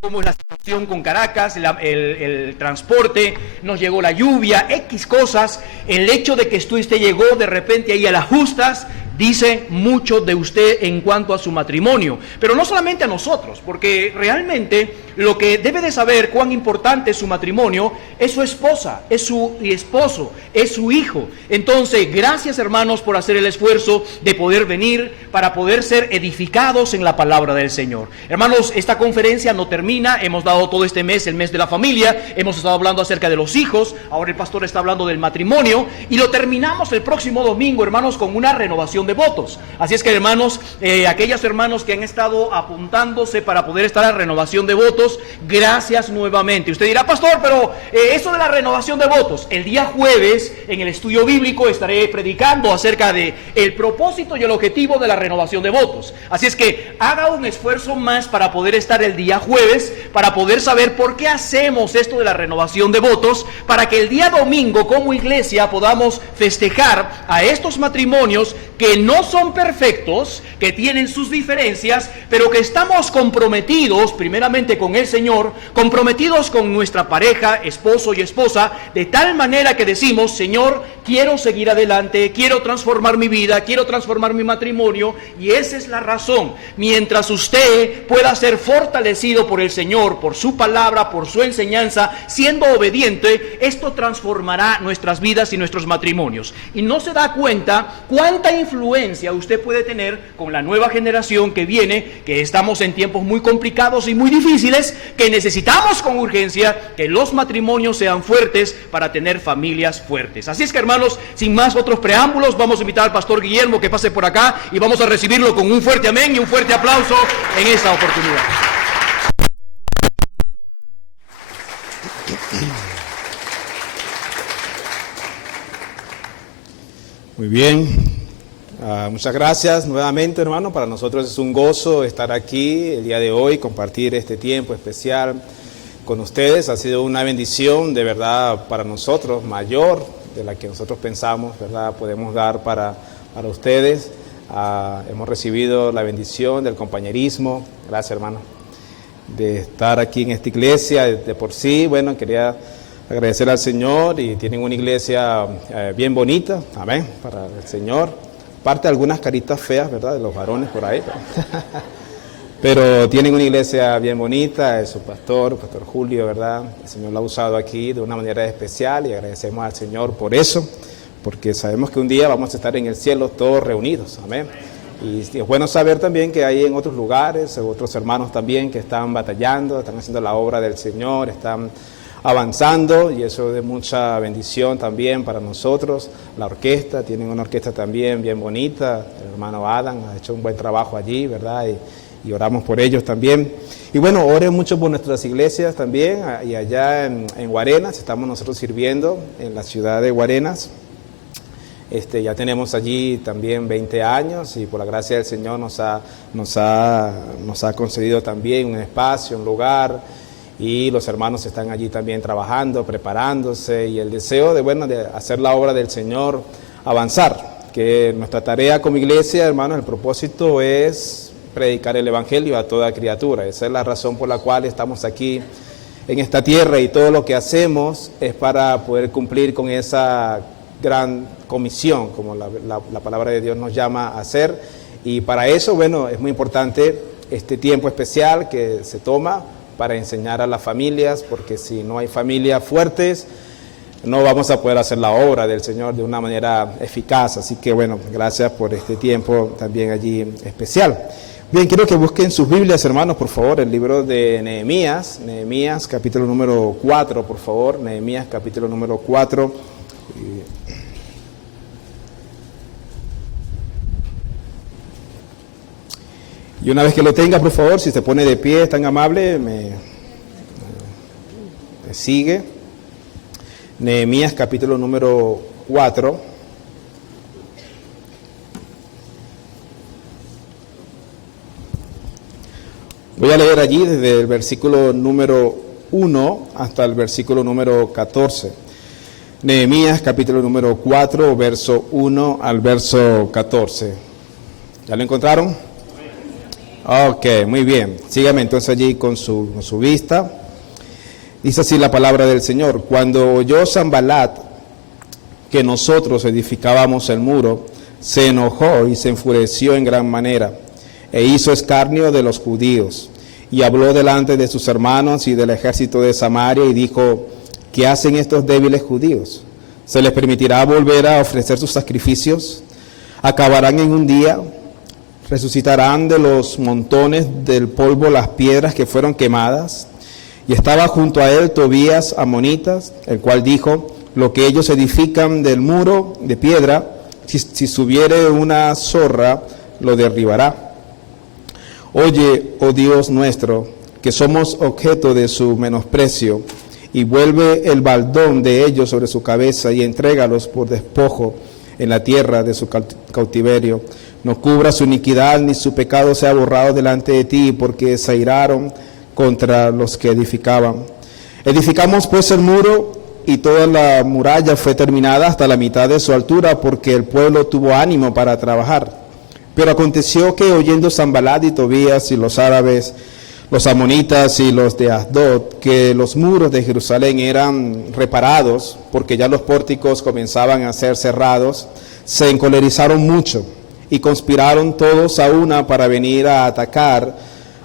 cómo es la situación con Caracas, el transporte, nos llegó la lluvia, X cosas, el hecho de que usted llegó de repente ahí a las justas, dice mucho de usted en cuanto a su matrimonio, pero no solamente a nosotros, porque realmente lo que debe de saber cuán importante es su matrimonio es su esposa, es su esposo, es su hijo. Entonces, gracias hermanos por hacer el esfuerzo de poder venir para poder ser edificados en la palabra del Señor. Hermanos, esta conferencia no termina, hemos dado todo este mes, el mes de la familia, hemos estado hablando acerca de los hijos, ahora el pastor está hablando del matrimonio y lo terminamos el próximo domingo, hermanos, con una renovación de votos. Así es que hermanos, aquellos hermanos que han estado apuntándose para poder estar a renovación de votos, gracias nuevamente. Usted dirá, pastor, pero eso de la renovación de votos, el día jueves en el estudio bíblico estaré predicando acerca de el propósito y el objetivo de la renovación de votos. Así es que haga un esfuerzo más para poder estar el día jueves, para poder saber por qué hacemos esto de la renovación de votos, para que el día domingo como iglesia podamos festejar a estos matrimonios que no son perfectos, que tienen sus diferencias, pero que estamos comprometidos primeramente con el Señor, comprometidos con nuestra pareja, esposo y esposa, de tal manera que decimos, Señor, quiero seguir adelante, quiero transformar mi vida, quiero transformar mi matrimonio, y esa es la razón. Mientras usted pueda ser fortalecido por el Señor, por su palabra, por su enseñanza, siendo obediente, esto transformará nuestras vidas y nuestros matrimonios. Y no se da cuenta cuánta influencia usted puede tener con la nueva generación que viene, que estamos en tiempos muy complicados y muy difíciles, que necesitamos con urgencia que los matrimonios sean fuertes para tener familias fuertes. Así es que hermanos, sin más otros preámbulos, vamos a invitar al pastor Guillermo que pase por acá y vamos a recibirlo con un fuerte amén y un fuerte aplauso en esta oportunidad. Muy bien. Muchas gracias nuevamente, hermano. Para nosotros es un gozo estar aquí el día de hoy, compartir este tiempo especial con ustedes. Ha sido una bendición de verdad para nosotros, mayor de la que nosotros pensamos, ¿verdad? Podemos dar para ustedes. Hemos recibido la bendición del compañerismo. Gracias, hermano, de estar aquí en esta iglesia. De por sí, bueno, quería agradecer al Señor, y tienen una iglesia bien bonita, amén, para el Señor. Aparte algunas caritas feas, ¿verdad?, de los varones por ahí, pero tienen una iglesia bien bonita, es su pastor Julio, ¿verdad? El Señor lo ha usado aquí de una manera especial y agradecemos al Señor por eso, porque sabemos que un día vamos a estar en el cielo todos reunidos, amén. Y es bueno saber también que hay en otros lugares, otros hermanos también que están batallando, están haciendo la obra del Señor, están avanzando, y eso es de mucha bendición también para nosotros. La orquesta, tienen una orquesta también bien bonita, el hermano Adam ha hecho un buen trabajo allí, ¿verdad? Y oramos por ellos también. Y bueno, oren mucho por nuestras iglesias también, y allá en Guarenas, estamos nosotros sirviendo en la ciudad de Guarenas. Ya tenemos allí también 20 años, y por la gracia del Señor nos ha concedido también un espacio, un lugar, y los hermanos están allí también trabajando, preparándose, y el deseo de hacer la obra del Señor avanzar, que nuestra tarea como iglesia, hermanos, el propósito es predicar el Evangelio a toda criatura. Esa es la razón por la cual estamos aquí en esta tierra, y todo lo que hacemos es para poder cumplir con esa gran comisión, como la palabra de Dios nos llama a hacer. Y para eso, bueno, es muy importante este tiempo especial que se toma para enseñar a las familias, porque si no hay familias fuertes, no vamos a poder hacer la obra del Señor de una manera eficaz. Así que bueno, gracias por este tiempo también allí especial. Bien, quiero que busquen sus Biblias, hermanos, por favor, el libro de Nehemías, capítulo número 4, por favor, Nehemías, capítulo número 4. Y una vez que lo tenga, por favor, si se pone de pie, es tan amable, me sigue. Nehemías, capítulo número 4. Voy a leer allí desde el versículo número 1 hasta el versículo número 14. Nehemías, capítulo número 4, verso 1 al verso 14. ¿Ya lo encontraron? Ok, muy bien. Sígame entonces allí con su vista. Dice así la palabra del Señor. Cuando oyó Sanbalat que nosotros edificábamos el muro, se enojó y se enfureció en gran manera, e hizo escarnio de los judíos, y habló delante de sus hermanos y del ejército de Samaria, y dijo: ¿qué hacen estos débiles judíos? ¿Se les permitirá volver a ofrecer sus sacrificios? ¿Acabarán en un día? ¿Resucitarán de los montones del polvo las piedras que fueron quemadas? Y estaba junto a él Tobías amonitas, el cual dijo: lo que ellos edifican del muro de piedra, si subiere una zorra, lo derribará. Oye, oh Dios nuestro, que somos objeto de su menosprecio, y vuelve el baldón de ellos sobre su cabeza, y entrégalos por despojo en la tierra de su cautiverio. No cubra su iniquidad, ni su pecado sea borrado delante de ti, porque se airaron contra los que edificaban. Edificamos pues el muro, y toda la muralla fue terminada hasta la mitad de su altura, porque el pueblo tuvo ánimo para trabajar. Pero aconteció que, oyendo Sanbalat y Tobías y los árabes, los amonitas y los de Asdod, que los muros de Jerusalén eran reparados, porque ya los pórticos comenzaban a ser cerrados, se encolerizaron mucho y conspiraron todos a una para venir a atacar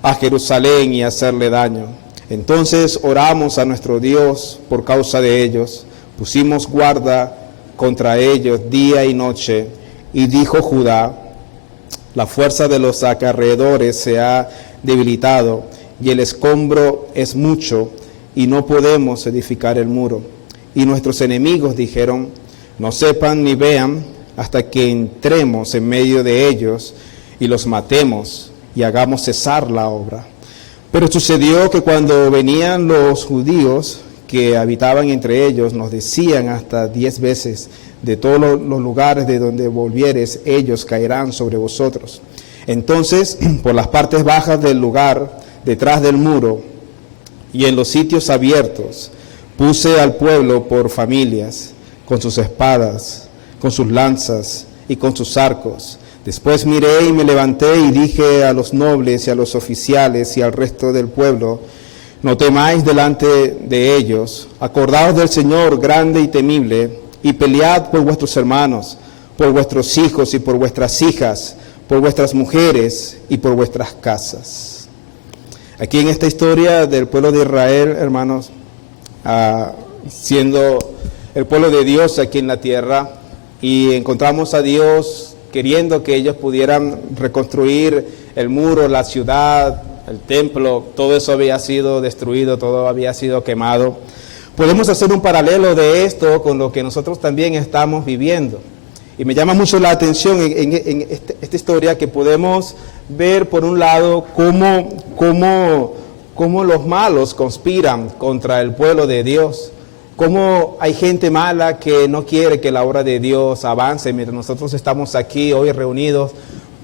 a Jerusalén y hacerle daño. Entonces oramos a nuestro Dios por causa de ellos, pusimos guarda contra ellos día y noche, y dijo Judá: la fuerza de los acarreadores se ha debilitado, y el escombro es mucho, y no podemos edificar el muro. Y nuestros enemigos dijeron: no sepan ni vean hasta que entremos en medio de ellos y los matemos y hagamos cesar la obra. Pero sucedió que cuando venían los judíos que habitaban entre ellos, nos decían hasta 10 veces: de todos los lugares de donde volvieres, ellos caerán sobre vosotros. Entonces, por las partes bajas del lugar, detrás del muro, y en los sitios abiertos, puse al pueblo por familias, con sus espadas, con sus lanzas y con sus arcos. Después miré y me levanté y dije a los nobles y a los oficiales y al resto del pueblo: no temáis delante de ellos, acordaos del Señor grande y temible, y pelead por vuestros hermanos, por vuestros hijos y por vuestras hijas, por vuestras mujeres y por vuestras casas. Aquí en esta historia del pueblo de Israel, hermanos, siendo el pueblo de Dios aquí en la tierra, y encontramos a Dios queriendo que ellos pudieran reconstruir el muro, la ciudad, el templo. Todo eso había sido destruido, todo había sido quemado. Podemos hacer un paralelo de esto con lo que nosotros también estamos viviendo. Y me llama mucho la atención en esta historia, que podemos ver por un lado cómo los malos conspiran contra el pueblo de Dios. Cómo hay gente mala que no quiere que la obra de Dios avance, mientras nosotros estamos aquí hoy reunidos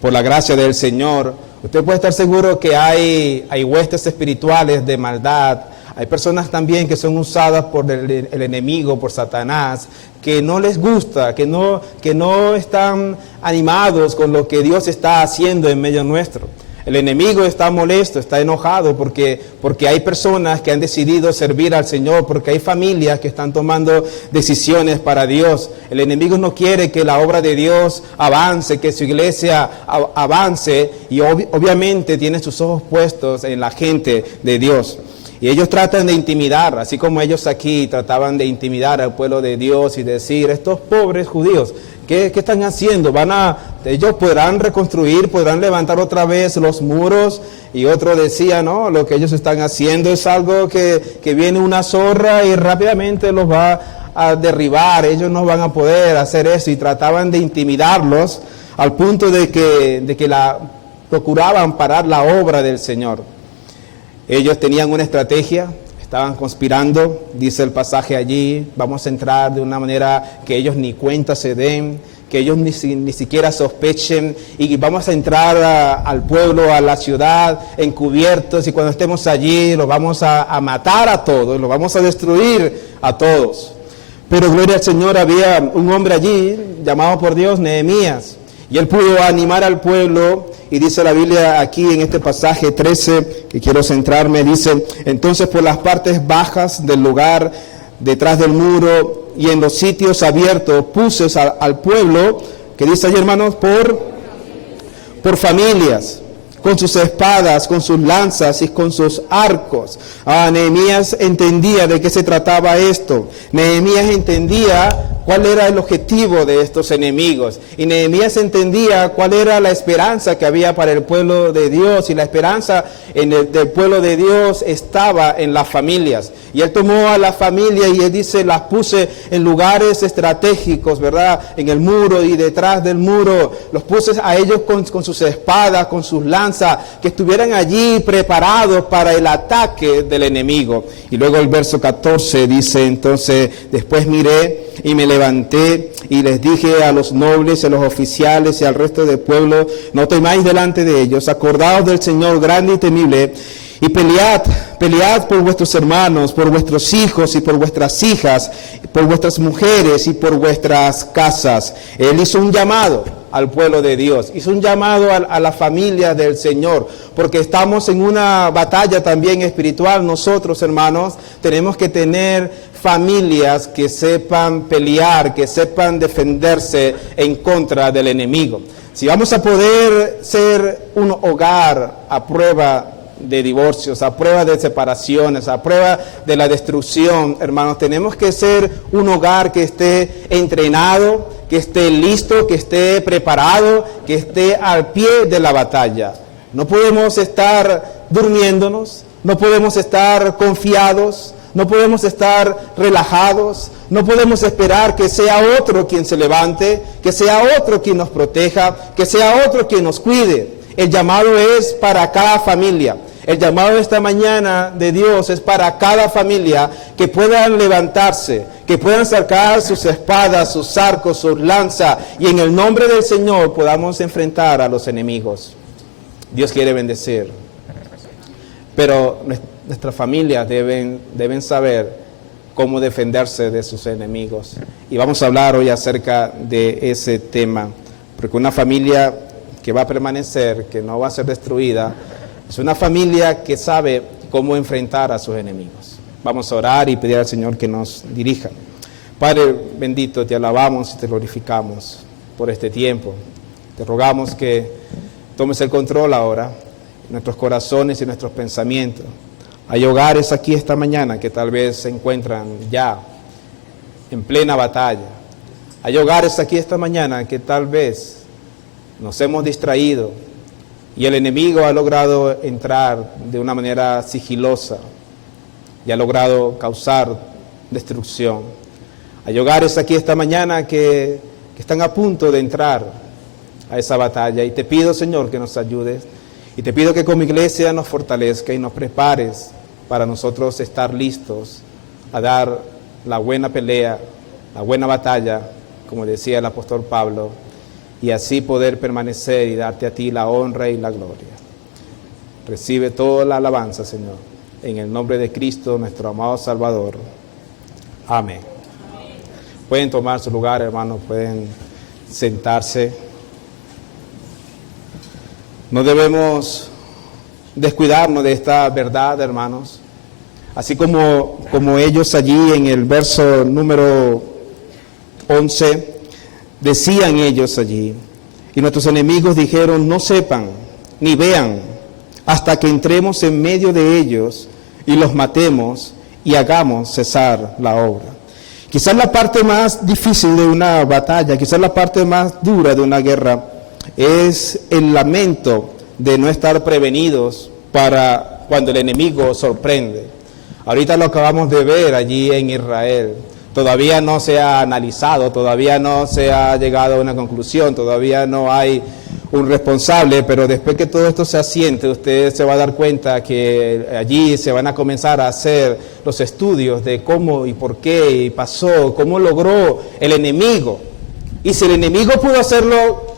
por la gracia del Señor. Usted puede estar seguro que hay huestes espirituales de maldad. Hay personas también que son usadas por el enemigo, por Satanás, que no les gusta, que no están animados con lo que Dios está haciendo en medio nuestro. El enemigo está molesto, está enojado porque hay personas que han decidido servir al Señor, porque hay familias que están tomando decisiones para Dios. El enemigo no quiere que la obra de Dios avance, que su iglesia avance, y obviamente tiene sus ojos puestos en la gente de Dios. Y ellos tratan de intimidar, así como ellos aquí trataban de intimidar al pueblo de Dios y decir: estos pobres judíos, ¿qué están haciendo? Ellos podrán reconstruir, podrán levantar otra vez los muros. Y otro decía: no, lo que ellos están haciendo es algo que viene una zorra y rápidamente los va a derribar. Ellos no van a poder hacer eso. Y trataban de intimidarlos al punto de que procuraban parar la obra del Señor. Ellos tenían una estrategia, estaban conspirando, dice el pasaje allí. Vamos a entrar de una manera que ellos ni cuenta se den, que ellos ni siquiera sospechen, y vamos a entrar al pueblo, a la ciudad, encubiertos, y cuando estemos allí los vamos a matar a todos, los vamos a destruir a todos. Pero gloria al Señor, había un hombre allí llamado por Dios, Nehemías. Y él pudo animar al pueblo, y dice la Biblia aquí en este pasaje 13, que quiero centrarme, dice: entonces por las partes bajas del lugar, detrás del muro y en los sitios abiertos, puse al pueblo, que dice allí, hermanos, por familias, con sus espadas, con sus lanzas y con sus arcos. Nehemías entendía de qué se trataba esto. Nehemías entendía cuál era el objetivo de estos enemigos. Y Nehemías entendía cuál era la esperanza que había para el pueblo de Dios. Y la esperanza del pueblo de Dios estaba en las familias. Y él tomó a la familia y él dice: las puse en lugares estratégicos, ¿verdad? En el muro y detrás del muro. Los puse a ellos con sus espadas, con sus lanzas, que estuvieran allí preparados para el ataque del enemigo. Y luego el verso 14 dice: entonces después miré y me levanté y les dije a los nobles, a los oficiales y al resto del pueblo: no temáis delante de ellos, acordaos del Señor grande y temible, y pelead por vuestros hermanos, por vuestros hijos y por vuestras hijas, por vuestras mujeres y por vuestras casas. Él hizo un llamado al pueblo de Dios, hizo un llamado a la familia del Señor, porque estamos en una batalla también espiritual. Nosotros, hermanos, tenemos que tener familias que sepan pelear, que sepan defenderse en contra del enemigo. Si vamos a poder ser un hogar a prueba de divorcios, a prueba de separaciones, a prueba de la destrucción, hermanos, tenemos que ser un hogar que esté entrenado, que esté listo, que esté preparado, que esté al pie de la batalla. No podemos estar durmiéndonos, no podemos estar confiados, no podemos estar relajados, no podemos esperar que sea otro quien se levante, que sea otro quien nos proteja, que sea otro quien nos cuide. El llamado es para cada familia. El llamado de esta mañana de Dios es para cada familia, que puedan levantarse, que puedan sacar sus espadas, sus arcos, sus lanzas, y en el nombre del Señor podamos enfrentar a los enemigos. Dios quiere bendecir. Pero nuestras familias deben saber cómo defenderse de sus enemigos. Y vamos a hablar hoy acerca de ese tema, porque una familia que va a permanecer, que no va a ser destruida, es una familia que sabe cómo enfrentar a sus enemigos. Vamos a orar y pedir al Señor que nos dirija. Padre bendito, te alabamos y te glorificamos por este tiempo. Te rogamos que tomes el control ahora en nuestros corazones y nuestros pensamientos. Hay hogares aquí esta mañana que tal vez se encuentran ya en plena batalla. Hay hogares aquí esta mañana que tal vez nos hemos distraído y el enemigo ha logrado entrar de una manera sigilosa y ha logrado causar destrucción. Hay hogares aquí esta mañana que están a punto de entrar a esa batalla, y te pido, Señor, que nos ayudes, y te pido que como iglesia nos fortalezca y nos prepares para nosotros estar listos a dar la buena pelea, la buena batalla, como decía el apóstol Pablo, y así poder permanecer y darte a ti la honra y la gloria. Recibe toda la alabanza, Señor, en el nombre de Cristo, nuestro amado Salvador. Amén. Pueden tomar su lugar, hermanos, pueden sentarse. No debemos descuidarnos de esta verdad, hermanos. Así como ellos allí en el verso número 11, decían ellos allí, y nuestros enemigos dijeron: no sepan ni vean hasta que entremos en medio de ellos y los matemos y hagamos cesar la obra. Quizás la parte más difícil de una batalla, quizás la parte más dura de una guerra, es el lamento de no estar prevenidos para cuando el enemigo sorprende. Ahorita lo acabamos de ver allí en Israel. Todavía no se ha analizado, todavía no se ha llegado a una conclusión, todavía no hay un responsable, pero después que todo esto se asiente, usted se va a dar cuenta que allí se van a comenzar a hacer los estudios de cómo y por qué pasó, cómo logró el enemigo. Y si el enemigo pudo hacerlo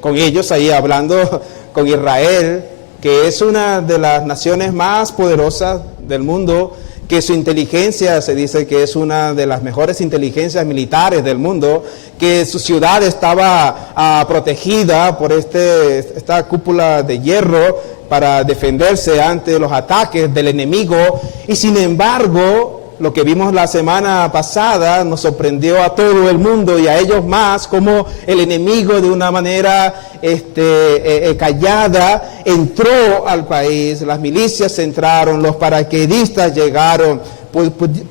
con ellos, ahí hablando con Israel, que es una de las naciones más poderosas del mundo, que su inteligencia se dice que es una de las mejores inteligencias militares del mundo, que su ciudad estaba protegida por esta cúpula de hierro para defenderse ante los ataques del enemigo, y sin embargo, lo que vimos la semana pasada nos sorprendió a todo el mundo y a ellos más, como el enemigo de una manera callada entró al país, las milicias entraron, los paracaidistas llegaron,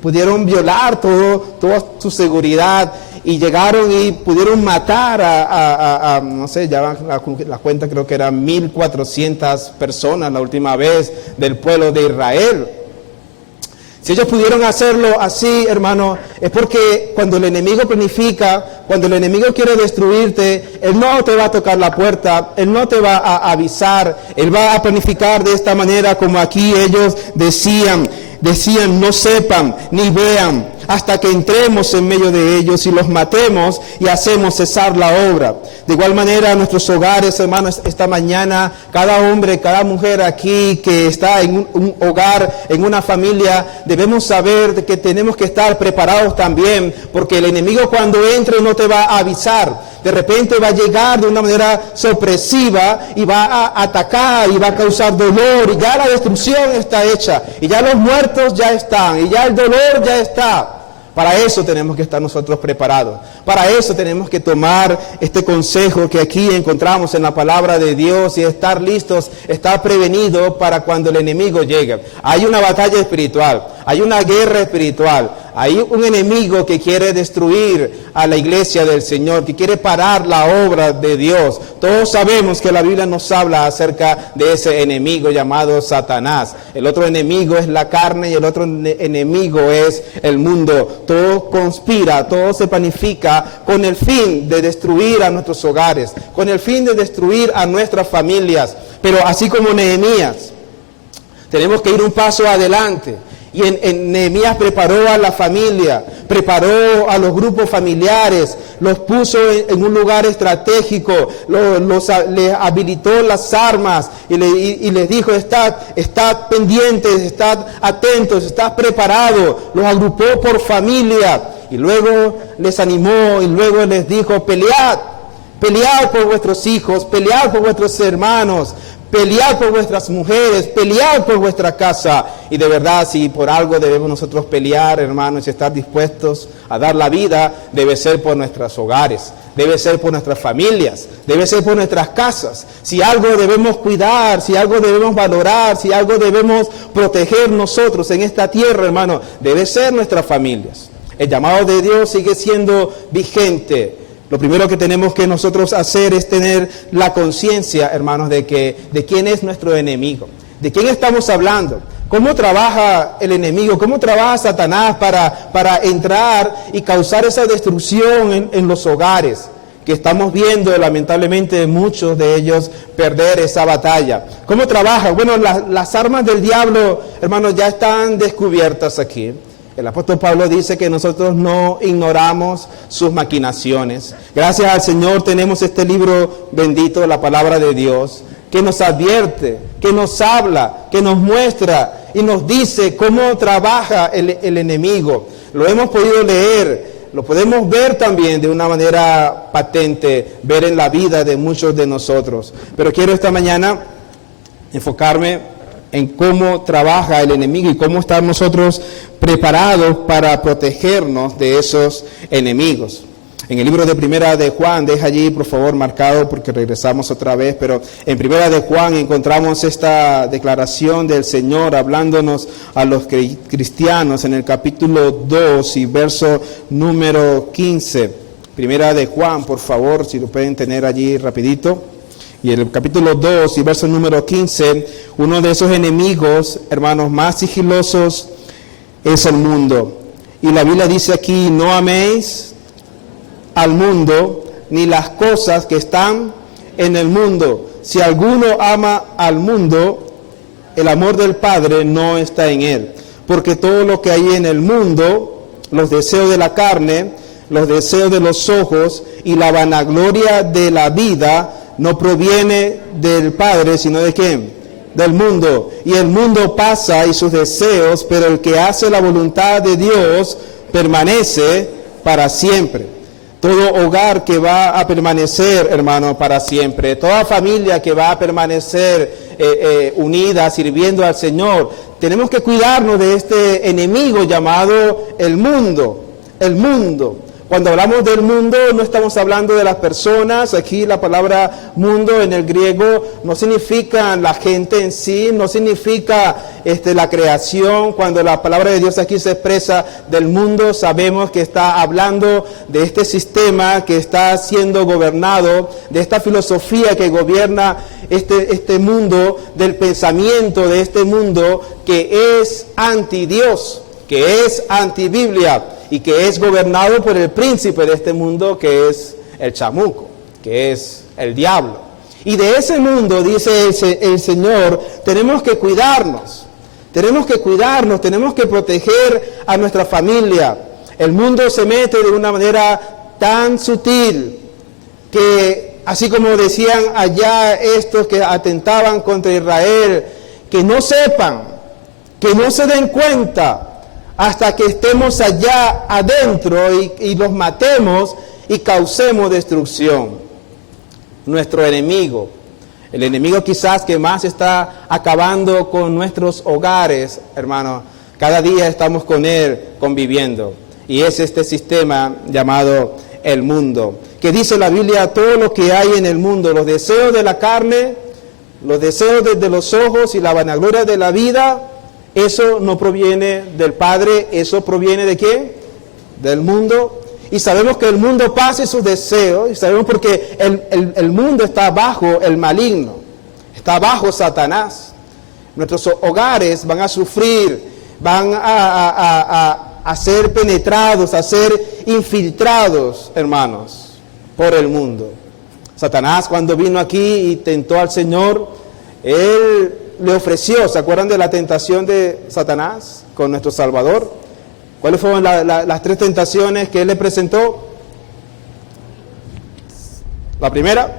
pudieron violar toda su seguridad y llegaron y pudieron matar no sé, ya la cuenta creo que eran 1,400 personas la última vez del pueblo de Israel. Si ellos pudieron hacerlo así, hermano, es porque cuando el enemigo planifica, cuando el enemigo quiere destruirte, él no te va a tocar la puerta, él no te va a avisar, él va a planificar de esta manera como aquí ellos decían, no sepan ni vean, hasta que entremos en medio de ellos y los matemos y hacemos cesar la obra. De igual manera, nuestros hogares, hermanos, esta mañana, cada hombre, cada mujer aquí que está en un hogar, en una familia, debemos saber que tenemos que estar preparados también, porque el enemigo cuando entre no te va a avisar. De repente va a llegar de una manera sorpresiva y va a atacar y va a causar dolor, y ya la destrucción está hecha, y ya los muertos ya están, y ya el dolor ya está. Para eso tenemos que estar nosotros preparados. Para eso tenemos que tomar este consejo que aquí encontramos en la palabra de Dios y estar listos, estar prevenidos para cuando el enemigo llegue. Hay una batalla espiritual, hay una guerra espiritual, hay un enemigo que quiere destruir a la iglesia del Señor, que quiere parar la obra de Dios. Todos sabemos que la Biblia nos habla acerca de ese enemigo llamado Satanás. El otro enemigo es la carne y el otro enemigo es el mundo. Todo conspira, todo se planifica con el fin de destruir a nuestros hogares, con el fin de destruir a nuestras familias. Pero así como Nehemías, tenemos que ir un paso adelante. Y en Nehemías preparó a la familia, preparó a los grupos familiares, los puso en un lugar estratégico, les habilitó las armas y les dijo, estad pendientes, estad atentos, estad preparados. Los agrupó por familia y luego les animó y luego les dijo, pelead por vuestros hijos, pelead por vuestros hermanos, pelead por vuestras mujeres, pelead por vuestra casa. Y de verdad, si por algo debemos nosotros pelear, hermanos, y estar dispuestos a dar la vida, debe ser por nuestros hogares, debe ser por nuestras familias, debe ser por nuestras casas. Si algo debemos cuidar, si algo debemos valorar, si algo debemos proteger nosotros en esta tierra, hermano, debe ser nuestras familias. El llamado de Dios sigue siendo vigente. Lo primero que tenemos que nosotros hacer es tener la conciencia, hermanos, de quién es nuestro enemigo, de quién estamos hablando, cómo trabaja el enemigo, cómo trabaja Satanás para entrar y causar esa destrucción en los hogares, que estamos viendo lamentablemente muchos de ellos perder esa batalla. ¿Cómo trabaja? Bueno, las armas del diablo, hermanos, ya están descubiertas aquí. El apóstol Pablo dice que nosotros no ignoramos sus maquinaciones. Gracias al Señor tenemos este libro bendito, la palabra de Dios, que nos advierte, que nos habla, que nos muestra y nos dice cómo trabaja el enemigo. Lo hemos podido leer, lo podemos ver también de una manera patente, ver en la vida de muchos de nosotros. Pero quiero esta mañana enfocarme en cómo trabaja el enemigo y cómo estamos nosotros preparados para protegernos de esos enemigos. En el libro de Primera de Juan, deja allí por favor marcado porque regresamos otra vez, pero en Primera de Juan encontramos esta declaración del Señor hablándonos a los cristianos en el capítulo 2 y verso número 15. Primera de Juan, por favor, si lo pueden tener allí rapidito. Y en el capítulo 2 y verso número 15, uno de esos enemigos, hermanos, más sigilosos es el mundo. Y la Biblia dice aquí, no améis al mundo ni las cosas que están en el mundo. Si alguno ama al mundo, el amor del Padre no está en él. Porque todo lo que hay en el mundo, los deseos de la carne, los deseos de los ojos y la vanagloria de la vida, no proviene del Padre, sino ¿de quién? del mundo, y el mundo pasa y sus deseos, pero el que hace la voluntad de Dios permanece para siempre. Todo hogar que va a permanecer, hermano, para siempre. Toda familia que va a permanecer unida, sirviendo al Señor. Tenemos que cuidarnos de este enemigo llamado el mundo. El mundo. Cuando hablamos del mundo, no estamos hablando de las personas. Aquí la palabra mundo en el griego no significa la gente en sí, no significa la creación. Cuando la palabra de Dios aquí se expresa del mundo, sabemos que está hablando de este sistema que está siendo gobernado, de esta filosofía que gobierna este mundo, del pensamiento de este mundo que es anti Dios, que es anti Biblia, y que es gobernado por el príncipe de este mundo, que es el chamuco, que es el diablo. Y de ese mundo, dice el Señor, tenemos que cuidarnos, tenemos que proteger a nuestra familia. El mundo se mete de una manera tan sutil que, así como decían allá estos que atentaban contra Israel, que no sepan, que no se den cuenta, hasta que estemos allá adentro y los matemos y causemos destrucción. Nuestro enemigo, el enemigo quizás que más está acabando con nuestros hogares, hermano, cada día estamos con él conviviendo. Y es este sistema llamado el mundo, que dice la Biblia, todo lo que hay en el mundo, los deseos de la carne, los deseos de los ojos y la vanagloria de la vida, eso no proviene del Padre, eso proviene ¿de quién? Del mundo. Y sabemos que el mundo pasa y sus deseos, y sabemos porque el mundo está bajo el maligno, está bajo Satanás. Nuestros hogares van a sufrir, van a ser penetrados, a ser infiltrados, hermanos, por el mundo. Satanás, cuando vino aquí y tentó al Señor, él le ofreció, ¿se acuerdan de la tentación de Satanás con nuestro Salvador? ¿Cuáles fueron las tres tentaciones que él le presentó? La primera,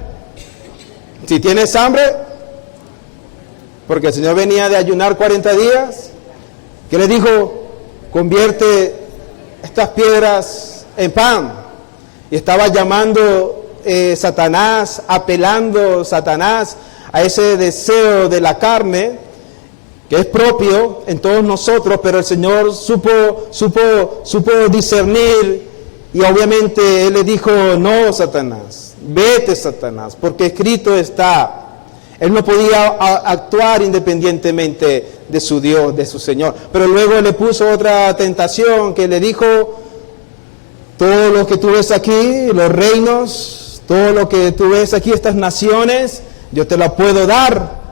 si tienes hambre, porque el Señor venía de ayunar 40 días, ¿qué le dijo? Convierte estas piedras en pan. Y estaba llamando Satanás, apelando Satanás a ese deseo de la carne que es propio en todos nosotros, pero el Señor supo discernir, y obviamente Él le dijo, no, Satanás, vete, Satanás, porque escrito está. Él no podía actuar independientemente de su Dios, de su Señor. Pero luego le puso otra tentación que le dijo, todo lo que tú ves aquí, los reinos, todo lo que tú ves aquí, estas naciones, yo te la puedo dar,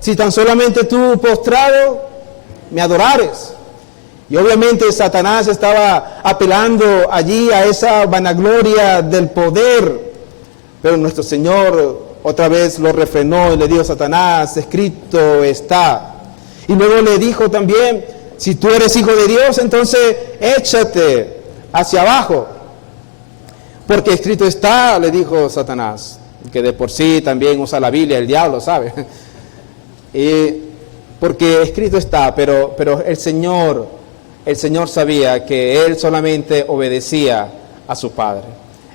si tan solamente tú postrado me adorares. Y obviamente Satanás estaba apelando allí a esa vanagloria del poder, pero nuestro Señor otra vez lo refrenó y le dijo, Satanás, escrito está. Y luego le dijo también, si tú eres hijo de Dios, entonces échate hacia abajo, porque escrito está, le dijo Satanás, que de por sí también usa la Biblia, el diablo, ¿sabe? Porque escrito está, pero el Señor sabía que Él solamente obedecía a su Padre.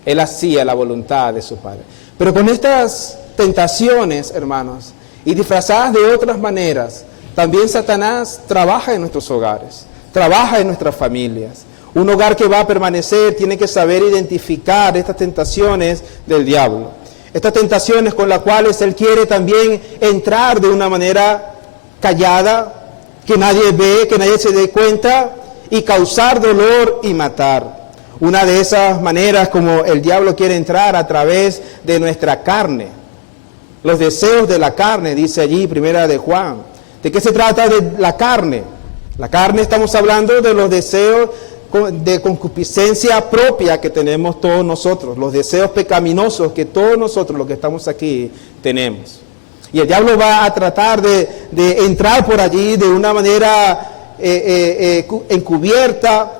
Él hacía la voluntad de su Padre. Pero con estas tentaciones, hermanos, y disfrazadas de otras maneras, también Satanás trabaja en nuestros hogares, trabaja en nuestras familias. Un hogar que va a permanecer tiene que saber identificar estas tentaciones del diablo. Estas tentaciones con las cuales él quiere también entrar de una manera callada, que nadie ve, que nadie se dé cuenta, y causar dolor y matar. Una de esas maneras como el diablo quiere entrar a través de nuestra carne. Los deseos de la carne, dice allí, primera de Juan. ¿De qué se trata de la carne? La carne, estamos hablando de los deseos de concupiscencia propia que tenemos todos nosotros, los deseos pecaminosos que todos nosotros, los que estamos aquí, tenemos. Y el diablo va a tratar de entrar por allí de una manera encubierta,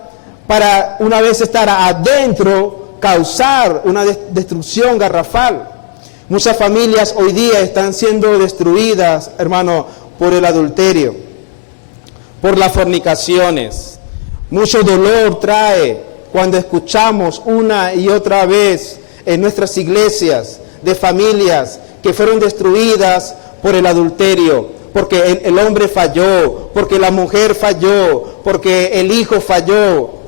para una vez estar adentro, causar una destrucción garrafal. Muchas familias hoy día están siendo destruidas, hermano, por el adulterio, por las fornicaciones. Mucho dolor trae cuando escuchamos una y otra vez en nuestras iglesias de familias que fueron destruidas por el adulterio, porque el hombre falló, porque la mujer falló, porque el hijo falló.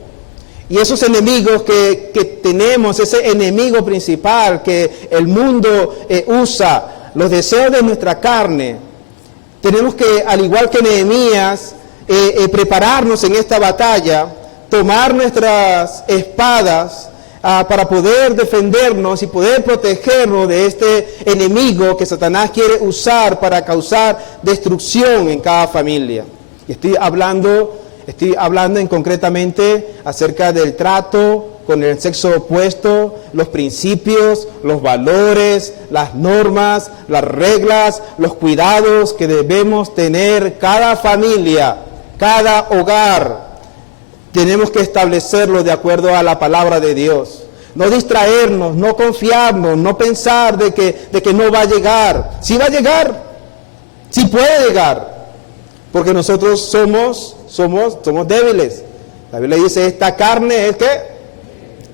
Y esos enemigos que tenemos, ese enemigo principal que el mundo usa, los deseos de nuestra carne, tenemos que, al igual que Nehemías, prepararnos en esta batalla, tomar nuestras espadas para poder defendernos y poder protegernos de este enemigo que Satanás quiere usar para causar destrucción en cada familia. Y estoy hablando concretamente acerca del trato con el sexo opuesto, los principios, los valores, las normas, las reglas, los cuidados que debemos tener cada familia, cada hogar. Tenemos que establecerlo de acuerdo a la palabra de Dios. No distraernos, no confiarnos, no pensar de que no va a llegar. Sí va a llegar, sí puede llegar. Porque nosotros somos débiles. La Biblia dice, esta carne es ¿qué?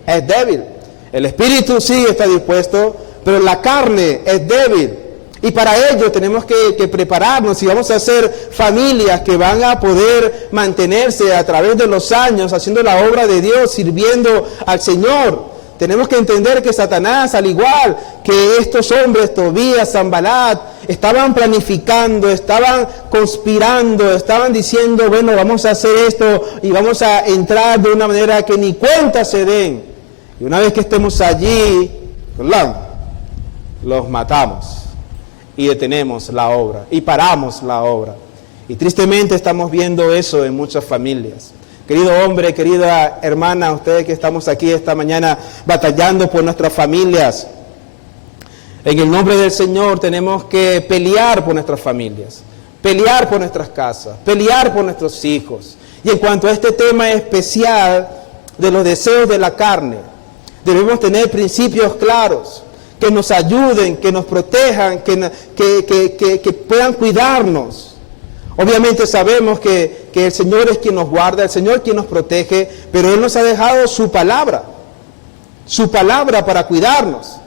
Es débil. El espíritu sí está dispuesto, pero la carne es débil. Y para ello tenemos que prepararnos y vamos a ser familias que van a poder mantenerse a través de los años haciendo la obra de Dios, sirviendo al Señor. Tenemos que entender que Satanás, al igual que estos hombres, Tobías, Sanbalat, estaban planificando, estaban conspirando, estaban diciendo, bueno, vamos a hacer esto y vamos a entrar de una manera que ni cuenta se den. Y una vez que estemos allí, los matamos y detenemos la obra y paramos la obra. Y tristemente estamos viendo eso en muchas familias. Querido hombre, querida hermana, ustedes que estamos aquí esta mañana batallando por nuestras familias, en el nombre del Señor tenemos que pelear por nuestras familias, pelear por nuestras casas, pelear por nuestros hijos. Y en cuanto a este tema especial de los deseos de la carne, debemos tener principios claros que nos ayuden, que nos protejan, que puedan cuidarnos. Obviamente sabemos que el Señor es quien nos guarda, el Señor quien nos protege, pero Él nos ha dejado su palabra para cuidarnos.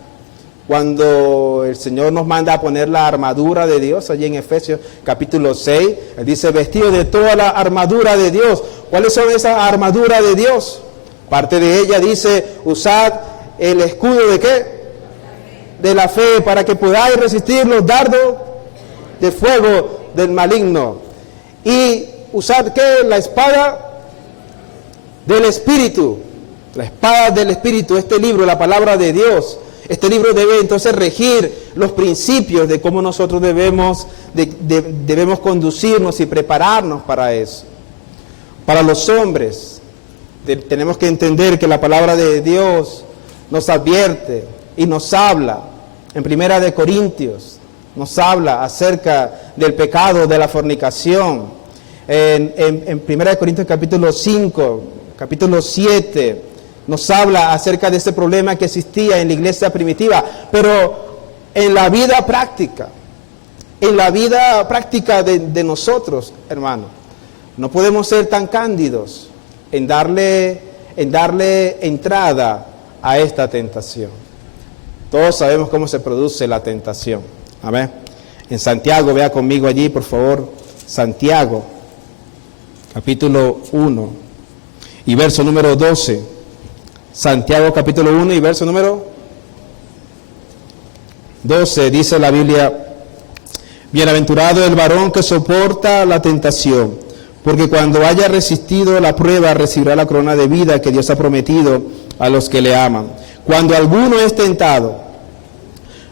Cuando el Señor nos manda a poner la armadura de Dios, allí en Efesios capítulo 6, Él dice, vestido de toda la armadura de Dios. ¿Cuáles son esas armaduras de Dios? Parte de ella dice, usad el escudo de ¿qué? De la fe, para que podáis resistir los dardos de fuego del maligno. Y usad ¿qué? La espada del Espíritu. La espada del Espíritu, este libro, la palabra de Dios. Este libro debe entonces regir los principios de cómo nosotros debemos conducirnos y prepararnos para eso. Para los hombres, tenemos que entender que la palabra de Dios nos advierte y nos habla. En 1 Corintios nos habla acerca del pecado, de la fornicación. En 1 Corintios capítulo 5, capítulo 7, nos habla acerca de ese problema que existía en la iglesia primitiva. Pero en la vida práctica de nosotros, hermanos, no podemos ser tan cándidos en darle entrada a esta tentación. Todos sabemos cómo se produce la tentación. Amén. En Santiago, vea conmigo allí, por favor. Santiago, capítulo 1 y verso número 12. Santiago, capítulo 1 y verso número 12, dice la Biblia, bienaventurado el varón que soporta la tentación, porque cuando haya resistido la prueba, recibirá la corona de vida que Dios ha prometido a los que le aman. Cuando alguno es tentado,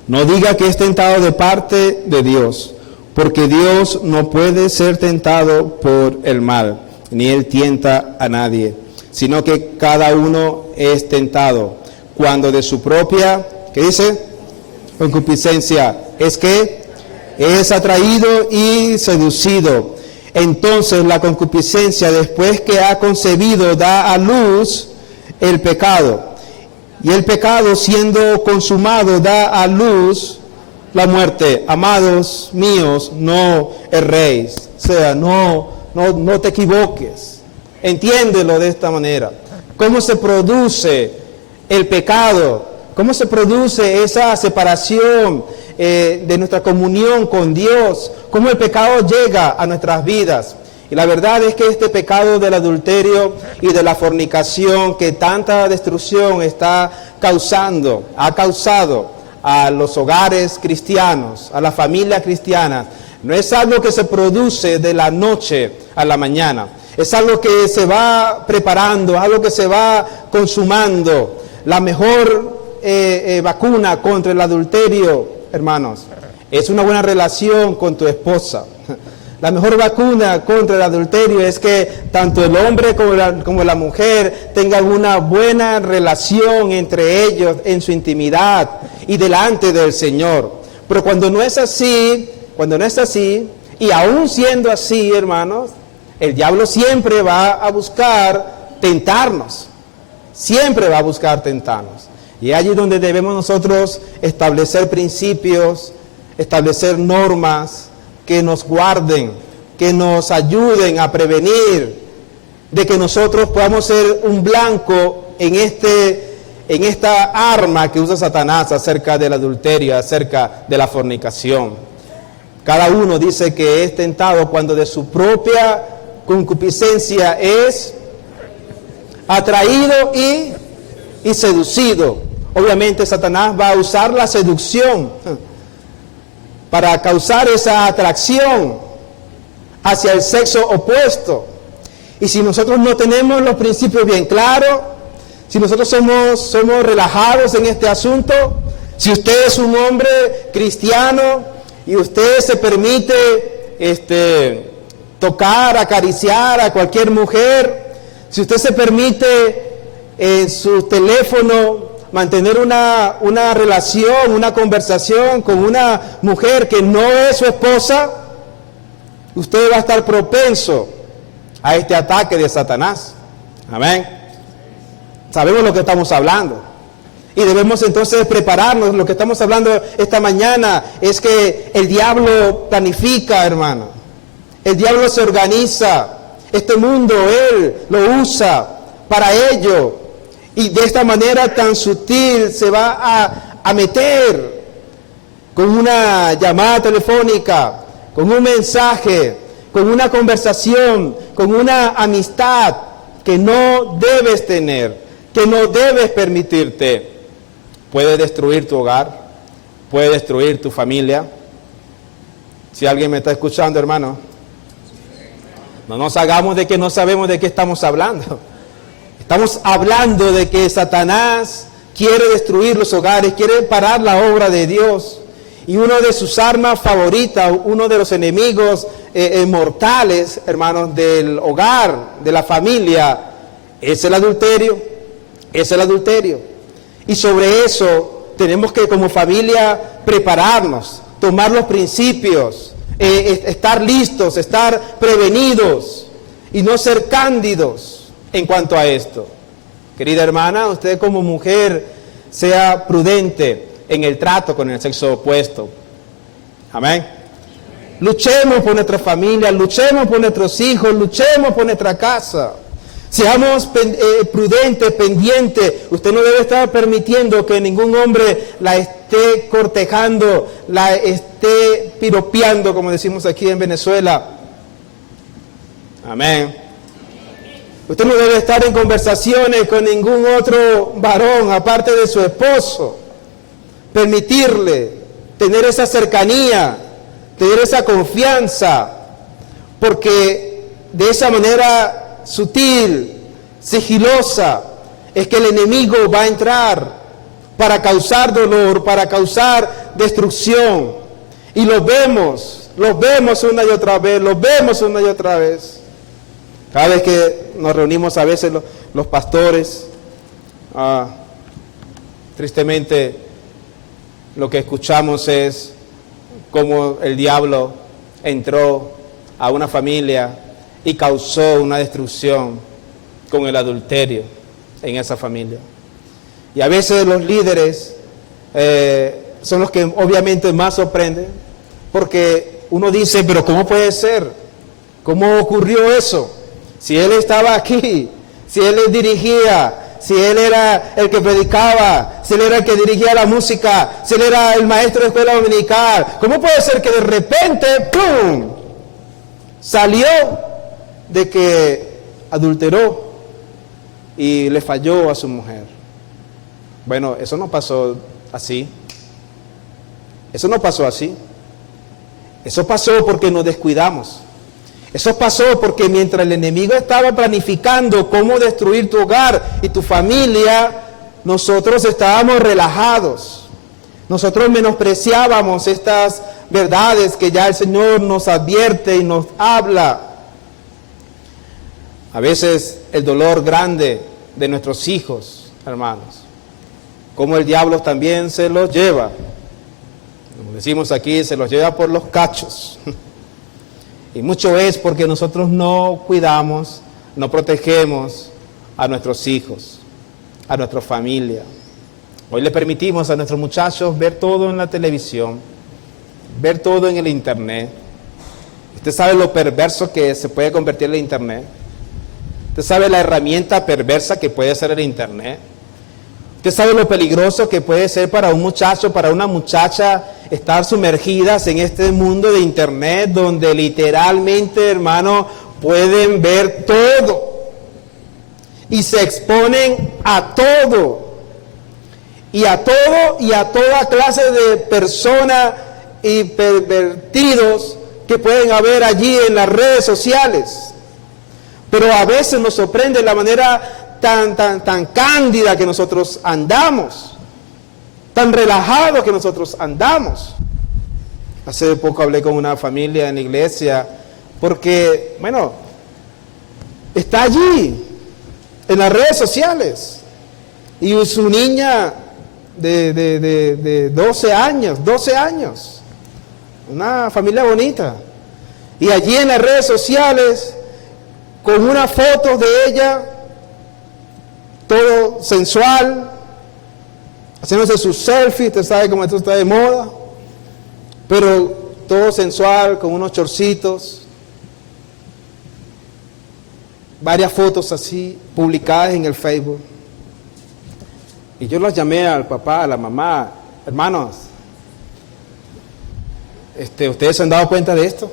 no diga que es tentado de parte de Dios, porque Dios no puede ser tentado por el mal, ni Él tienta a nadie, sino que cada uno es tentado cuando de su propia, ¿qué dice? Concupiscencia, es que es atraído y seducido. Entonces la concupiscencia, después que ha concebido, da a luz el pecado. Y el pecado, siendo consumado, da a luz la muerte. Amados míos, no erréis. O sea, no te equivoques. Entiéndelo de esta manera. ¿Cómo se produce el pecado? ¿Cómo se produce esa separación de nuestra comunión con Dios? ¿Cómo el pecado llega a nuestras vidas? Y la verdad es que este pecado del adulterio y de la fornicación que tanta destrucción ha causado a los hogares cristianos, a la familia cristiana, no es algo que se produce de la noche a la mañana. Es algo que se va preparando, algo que se va consumando. La mejor vacuna contra el adulterio, hermanos, es una buena relación con tu esposa. La mejor vacuna contra el adulterio es que tanto el hombre como la mujer tengan una buena relación entre ellos en su intimidad y delante del Señor. Pero cuando no es así, y aún siendo así, hermanos, el diablo siempre va a buscar tentarnos. Siempre va a buscar tentarnos. Y es allí donde debemos nosotros establecer principios, establecer normas que nos guarden, que nos ayuden a prevenir de que nosotros podamos ser un blanco en esta arma que usa Satanás acerca del adulterio, acerca de la fornicación. Cada uno dice que es tentado cuando de su propia concupiscencia es atraído y seducido. Obviamente Satanás va a usar la seducción para causar esa atracción hacia el sexo opuesto. Y si nosotros no tenemos los principios bien claros, si nosotros somos relajados en este asunto, si usted es un hombre cristiano y usted se permite tocar, acariciar a cualquier mujer, si usted se permite en su teléfono mantener una relación, una conversación con una mujer que no es su esposa, usted va a estar propenso a este ataque de Satanás. Amén. Sabemos lo que estamos hablando. Y debemos entonces prepararnos. Lo que estamos hablando esta mañana es que el diablo planifica, hermano. El diablo se organiza. Este mundo, él lo usa para ello. Y de esta manera tan sutil se va a meter con una llamada telefónica, con un mensaje, con una conversación, con una amistad que no debes tener, que no debes permitirte. Puede destruir tu hogar, puede destruir tu familia. Si alguien me está escuchando, hermano, no nos hagamos de que no sabemos de qué estamos hablando. Estamos hablando de que Satanás quiere destruir los hogares, quiere parar la obra de Dios. Y una de sus armas favoritas, uno de los enemigos mortales, hermanos, del hogar, de la familia, es el adulterio. Es el adulterio. Y sobre eso tenemos que como familia prepararnos, tomar los principios, estar listos, estar prevenidos y no ser cándidos en cuanto a esto. Querida hermana, usted como mujer sea prudente en el trato con el sexo opuesto. Amén. Luchemos por nuestra familia, luchemos por nuestros hijos, luchemos por nuestra casa. Seamos prudentes, pendientes. Usted no debe estar permitiendo que ningún hombre la esté cortejando, la esté piropeando, como decimos aquí en Venezuela. Amén. Usted no debe estar en conversaciones con ningún otro varón, aparte de su esposo. Permitirle tener esa cercanía, tener esa confianza, porque de esa manera sutil, sigilosa, es que el enemigo va a entrar para causar dolor, para causar destrucción. Y lo vemos una y otra vez, Cada vez que nos reunimos a veces los pastores, tristemente lo que escuchamos es cómo el diablo entró a una familia y causó una destrucción con el adulterio en esa familia. Y a veces los líderes son los que obviamente más sorprenden, porque uno dice, pero ¿cómo puede ser? ¿Cómo ocurrió eso? Si él estaba aquí, si él les dirigía, si él era el que predicaba, si él era el que dirigía la música, si él era el maestro de escuela dominical, ¿cómo puede ser que de repente, ¡pum!, salió de que adulteró y le falló a su mujer? Bueno, eso no pasó así. Eso no pasó así. Eso pasó porque nos descuidamos. Eso pasó porque mientras el enemigo estaba planificando cómo destruir tu hogar y tu familia, nosotros estábamos relajados. Nosotros menospreciábamos estas verdades que ya el Señor nos advierte y nos habla. A veces el dolor grande de nuestros hijos, hermanos, como el diablo también se los lleva. Como decimos aquí, se los lleva por los cachos. Y mucho es porque nosotros no cuidamos, no protegemos a nuestros hijos, a nuestra familia. Hoy le permitimos a nuestros muchachos ver todo en la televisión, ver todo en el internet. Usted sabe lo perverso que se puede convertir el internet. Usted sabe la herramienta perversa que puede ser el internet. Usted sabe lo peligroso que puede ser para un muchacho, para una muchacha, estar sumergidas en este mundo de internet donde literalmente, hermano, pueden ver todo y se exponen a todo y a toda clase de personas y pervertidos que pueden haber allí en las redes sociales. Pero a veces nos sorprende la manera tan cándida que nosotros andamos, tan relajados que nosotros andamos. Hace poco hablé con una familia en la iglesia, porque, bueno, está allí, en las redes sociales, y su niña de 12 años, una familia bonita, y allí en las redes sociales, con unas fotos de ella, todo sensual, haciéndose sus selfies, usted sabe cómo esto está de moda, pero todo sensual, con unos chorcitos, varias fotos así, publicadas en el Facebook. Y yo los llamé al papá, a la mamá, hermanos, ¿ustedes se han dado cuenta de esto?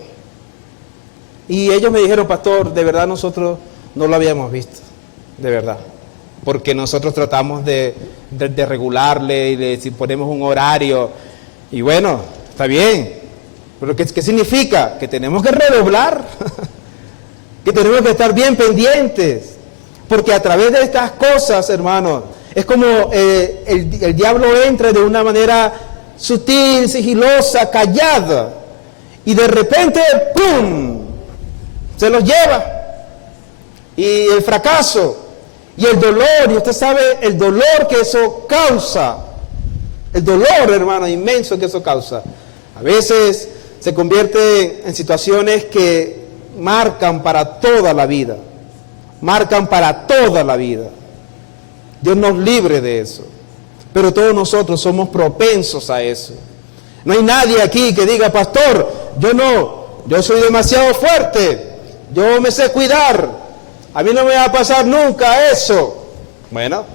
Y ellos me dijeron, pastor, de verdad nosotros no lo habíamos visto, de verdad. Porque nosotros tratamos de regularle y de ponemos un horario. Y bueno, está bien. Pero ¿qué significa? Que tenemos que redoblar. Que tenemos que estar bien pendientes. Porque a través de estas cosas, hermanos, es como el diablo entra de una manera sutil, sigilosa, callada. Y de repente, ¡pum!, se los lleva. Y el fracaso. Y el dolor, y usted sabe el dolor que eso causa. El dolor, hermano, inmenso que eso causa. A veces se convierte en situaciones que marcan para toda la vida. Marcan para toda la vida. Dios nos libre de eso. Pero todos nosotros somos propensos a eso. No hay nadie aquí que diga, pastor, yo soy demasiado fuerte. Yo me sé cuidar. A mí no me va a pasar nunca eso. Bueno,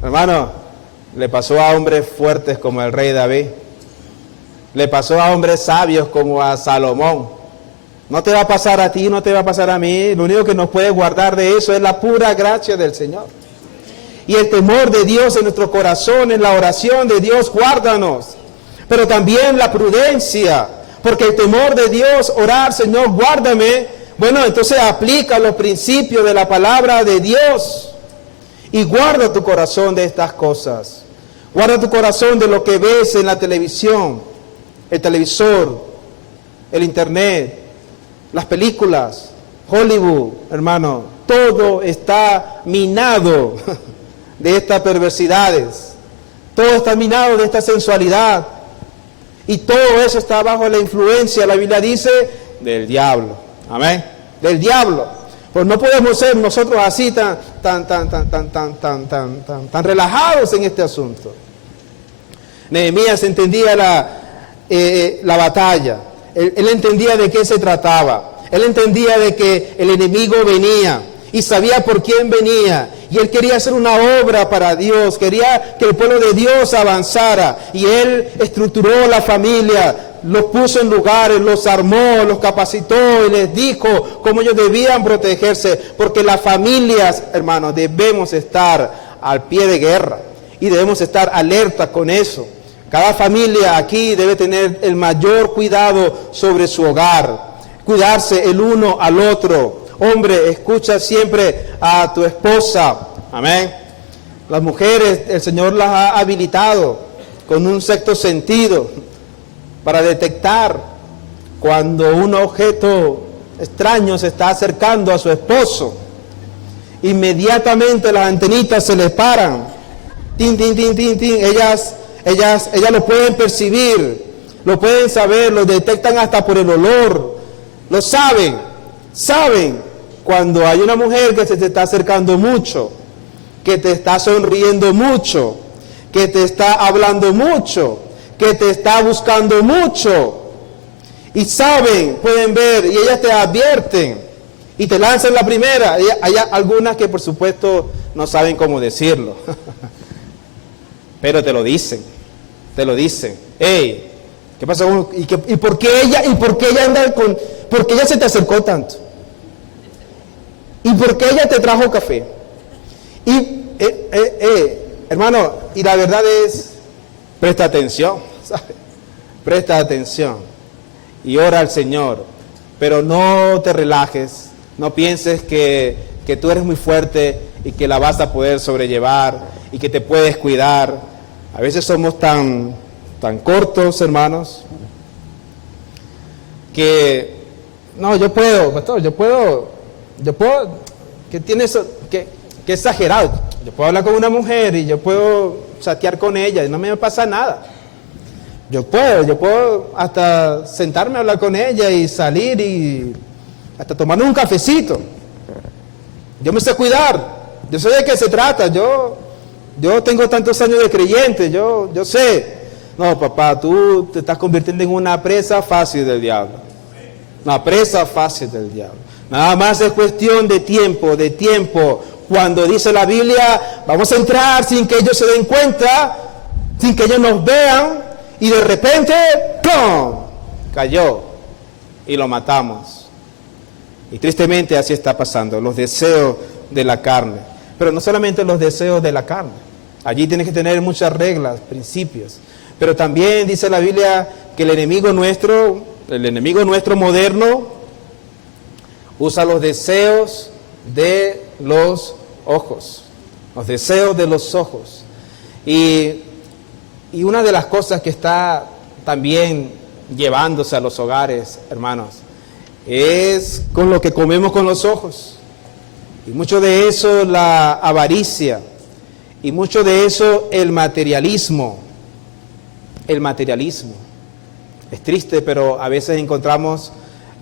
hermano, le pasó a hombres fuertes como el rey David. Le pasó a hombres sabios como a Salomón. No te va a pasar a ti, no te va a pasar a mí. Lo único que nos puede guardar de eso es la pura gracia del Señor. Y el temor de Dios en nuestro corazón, en la oración de Dios, guárdanos. Pero también la prudencia, porque el temor de Dios, orar, Señor, guárdame. Bueno, entonces aplica los principios de la palabra de Dios y guarda tu corazón de estas cosas. Guarda tu corazón de lo que ves en la televisión, el televisor, el internet, las películas, Hollywood, hermano. Todo está minado de estas perversidades. Todo está minado de esta sensualidad. Y todo eso está bajo la influencia, la Biblia dice, del diablo. Amén. Del diablo. Pues no podemos ser nosotros así tan relajados en este asunto. Nehemías entendía la batalla. Él entendía de qué se trataba. Él entendía de que el enemigo venía y sabía por quién venía. Y él quería hacer una obra para Dios, quería que el pueblo de Dios avanzara. Y él estructuró la familia, los puso en lugares, los armó, los capacitó y les dijo cómo ellos debían protegerse. Porque las familias, hermanos, debemos estar al pie de guerra y debemos estar alerta con eso. Cada familia aquí debe tener el mayor cuidado sobre su hogar, cuidarse el uno al otro. Hombre, escucha siempre a tu esposa. Amén. Las mujeres, el Señor las ha habilitado con un sexto sentido para detectar cuando un objeto extraño se está acercando a su esposo. Inmediatamente las antenitas se les paran. Tin, tin, tin, tin, tin. Ellas lo pueden percibir, lo pueden saber, lo detectan hasta por el olor. Lo saben cuando hay una mujer que se te está acercando mucho, que te está sonriendo mucho, que te está hablando mucho, que te está buscando mucho. Y saben, pueden ver, y ellas te advierten y te lanzan la primera. Hay algunas que por supuesto no saben cómo decirlo, pero te lo dicen. Hey, ¿qué pasa? ¿Y por qué ella anda con... ¿Por qué ella se te acercó tanto? ¿Y por qué ella te trajo café? Y, hermano, y la verdad es, presta atención, ¿sabes? Presta atención y ora al Señor, pero no te relajes, no pienses que tú eres muy fuerte y que la vas a poder sobrellevar y que te puedes cuidar. A veces somos tan cortos, hermanos, que no, yo puedo, pastor, yo puedo, que tiene eso, que exagerado. Yo puedo hablar con una mujer y yo puedo chatear con ella y no me pasa nada. Yo puedo hasta sentarme a hablar con ella y salir y hasta tomar un cafecito. Yo me sé cuidar, yo sé de qué se trata, yo tengo tantos años de creyente, yo sé. No, papá, tú te estás convirtiendo en una presa fácil del diablo. Una presa fácil del diablo. Nada más es cuestión de tiempo. Cuando dice la Biblia, vamos a entrar sin que ellos se den cuenta, sin que ellos nos vean, y de repente, ¡pum!, cayó y lo matamos. Y tristemente así está pasando, los deseos de la carne. Pero no solamente los deseos de la carne. Allí tienes que tener muchas reglas, principios. Pero también dice la Biblia que el enemigo nuestro moderno, usa los deseos de los ojos. Los deseos de los ojos. Y una de las cosas que está también llevándose a los hogares, hermanos, es con lo que comemos con los ojos. Y mucho de eso la avaricia. Y mucho de eso el materialismo. Es triste, pero a veces encontramos,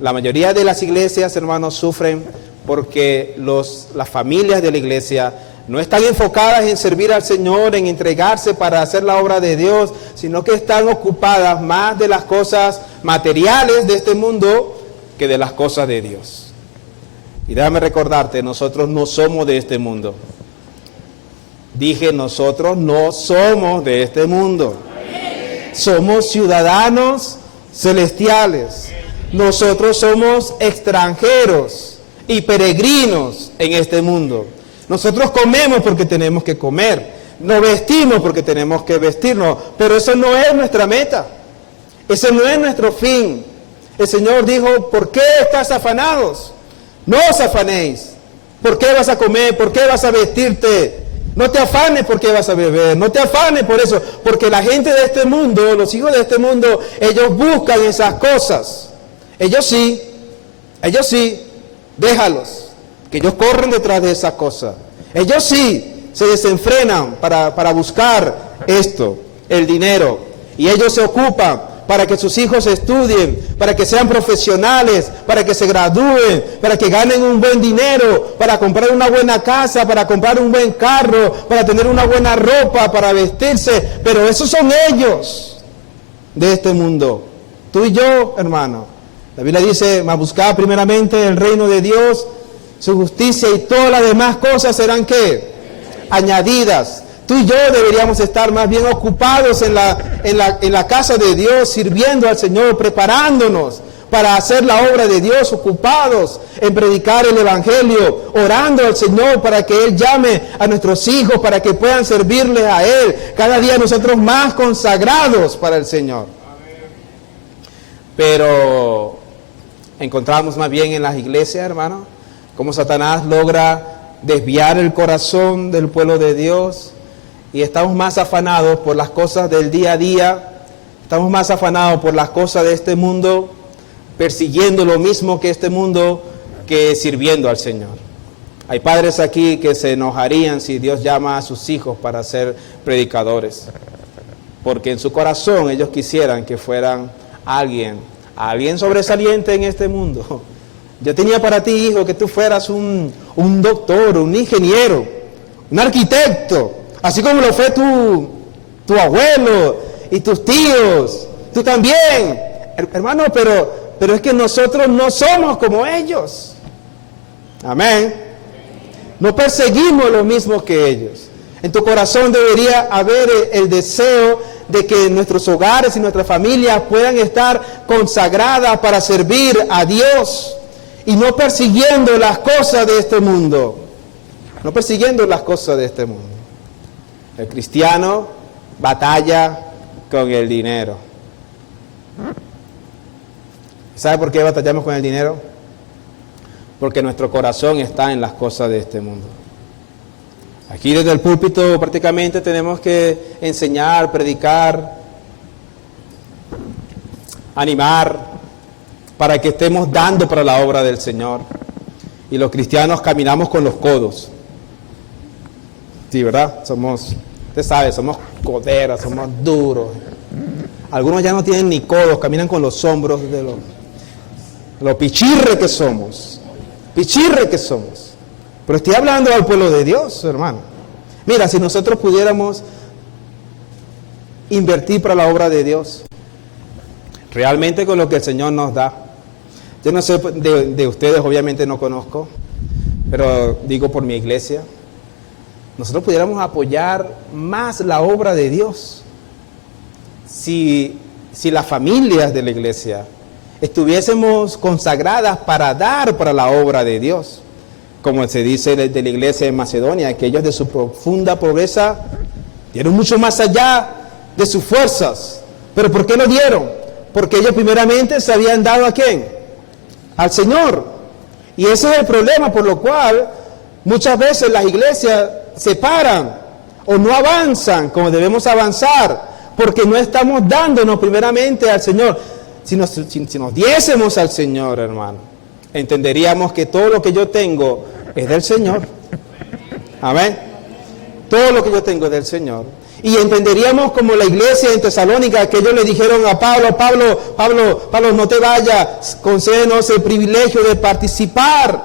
la mayoría de las iglesias, hermanos, sufren porque las familias de la iglesia no están enfocadas en servir al Señor, en entregarse para hacer la obra de Dios, sino que están ocupadas más de las cosas materiales de este mundo que de las cosas de Dios. Y déjame recordarte, nosotros no somos de este mundo. Dije, nosotros no somos de este mundo. Somos ciudadanos celestiales. Nosotros somos extranjeros y peregrinos en este mundo. Nosotros comemos porque tenemos que comer. Nos vestimos porque tenemos que vestirnos. Pero eso no es nuestra meta. Ese no es nuestro fin. El Señor dijo, ¿por qué estás afanados? No os afanéis. ¿Por qué vas a comer? ¿Por qué vas a vestirte? No te afanes porque vas a beber, no te afanes por eso, porque la gente de este mundo, los hijos de este mundo, ellos buscan esas cosas. Ellos sí, déjalos, que ellos corren detrás de esas cosas. Ellos sí se desenfrenan para buscar esto, el dinero, y ellos se ocupan para que sus hijos estudien, para que sean profesionales, para que se gradúen, para que ganen un buen dinero, para comprar una buena casa, para comprar un buen carro, para tener una buena ropa, para vestirse. Pero esos son ellos de este mundo. Tú y yo, hermano. La Biblia dice, mas buscad primeramente el reino de Dios, su justicia, y todas las demás cosas serán, ¿qué? Añadidas. Tú y yo deberíamos estar más bien ocupados en la casa de Dios, sirviendo al Señor, preparándonos para hacer la obra de Dios, ocupados en predicar el Evangelio, orando al Señor para que Él llame a nuestros hijos, para que puedan servirles a Él. Cada día nosotros más consagrados para el Señor. Pero encontramos más bien en las iglesias, hermano, cómo Satanás logra desviar el corazón del pueblo de Dios. Y estamos más afanados por las cosas del día a día, estamos más afanados por las cosas de este mundo, persiguiendo lo mismo que este mundo, que sirviendo al Señor. Hay padres aquí que se enojarían si Dios llama a sus hijos para ser predicadores, porque en su corazón ellos quisieran que fueran alguien sobresaliente en este mundo. Yo tenía para ti, hijo, que tú fueras un doctor, un ingeniero, un arquitecto, así como lo fue tu abuelo y tus tíos, tú también, hermano, pero es que nosotros no somos como ellos. Amén. No perseguimos lo mismo que ellos. En tu corazón debería haber el deseo de que nuestros hogares y nuestras familias puedan estar consagradas para servir a Dios y no persiguiendo las cosas de este mundo. No persiguiendo las cosas de este mundo. El cristiano batalla con el dinero. ¿Sabe por qué batallamos con el dinero? Porque nuestro corazón está en las cosas de este mundo. Aquí desde el púlpito prácticamente tenemos que enseñar, predicar, animar, para que estemos dando para la obra del Señor. Y los cristianos caminamos con los codos. Sí, ¿verdad? Usted sabe, somos coderas, somos duros. Algunos ya no tienen ni codos, caminan con los hombros de lo pichirre que somos. Pichirre que somos. Pero estoy hablando al pueblo de Dios, hermano. Mira, si nosotros pudiéramos invertir para la obra de Dios, realmente con lo que el Señor nos da. Yo no sé de ustedes, obviamente no conozco, pero digo por mi iglesia. Nosotros pudiéramos apoyar más la obra de Dios. Si las familias de la iglesia estuviésemos consagradas para dar para la obra de Dios. Como se dice de la iglesia de Macedonia, que ellos de su profunda pobreza dieron mucho más allá de sus fuerzas. ¿Pero por qué lo dieron? Porque ellos primeramente se habían dado ¿a quién? Al Señor. Y ese es el problema por lo cual muchas veces las iglesias se paran o no avanzan como debemos avanzar, porque no estamos dándonos primeramente al Señor. Si nos diésemos al Señor, hermano, entenderíamos que todo lo que yo tengo es del Señor. Amén. Todo lo que yo tengo es del Señor. Y entenderíamos como la iglesia en Tesalónica, que ellos le dijeron a Pablo, no te vayas, concédenos el privilegio de participar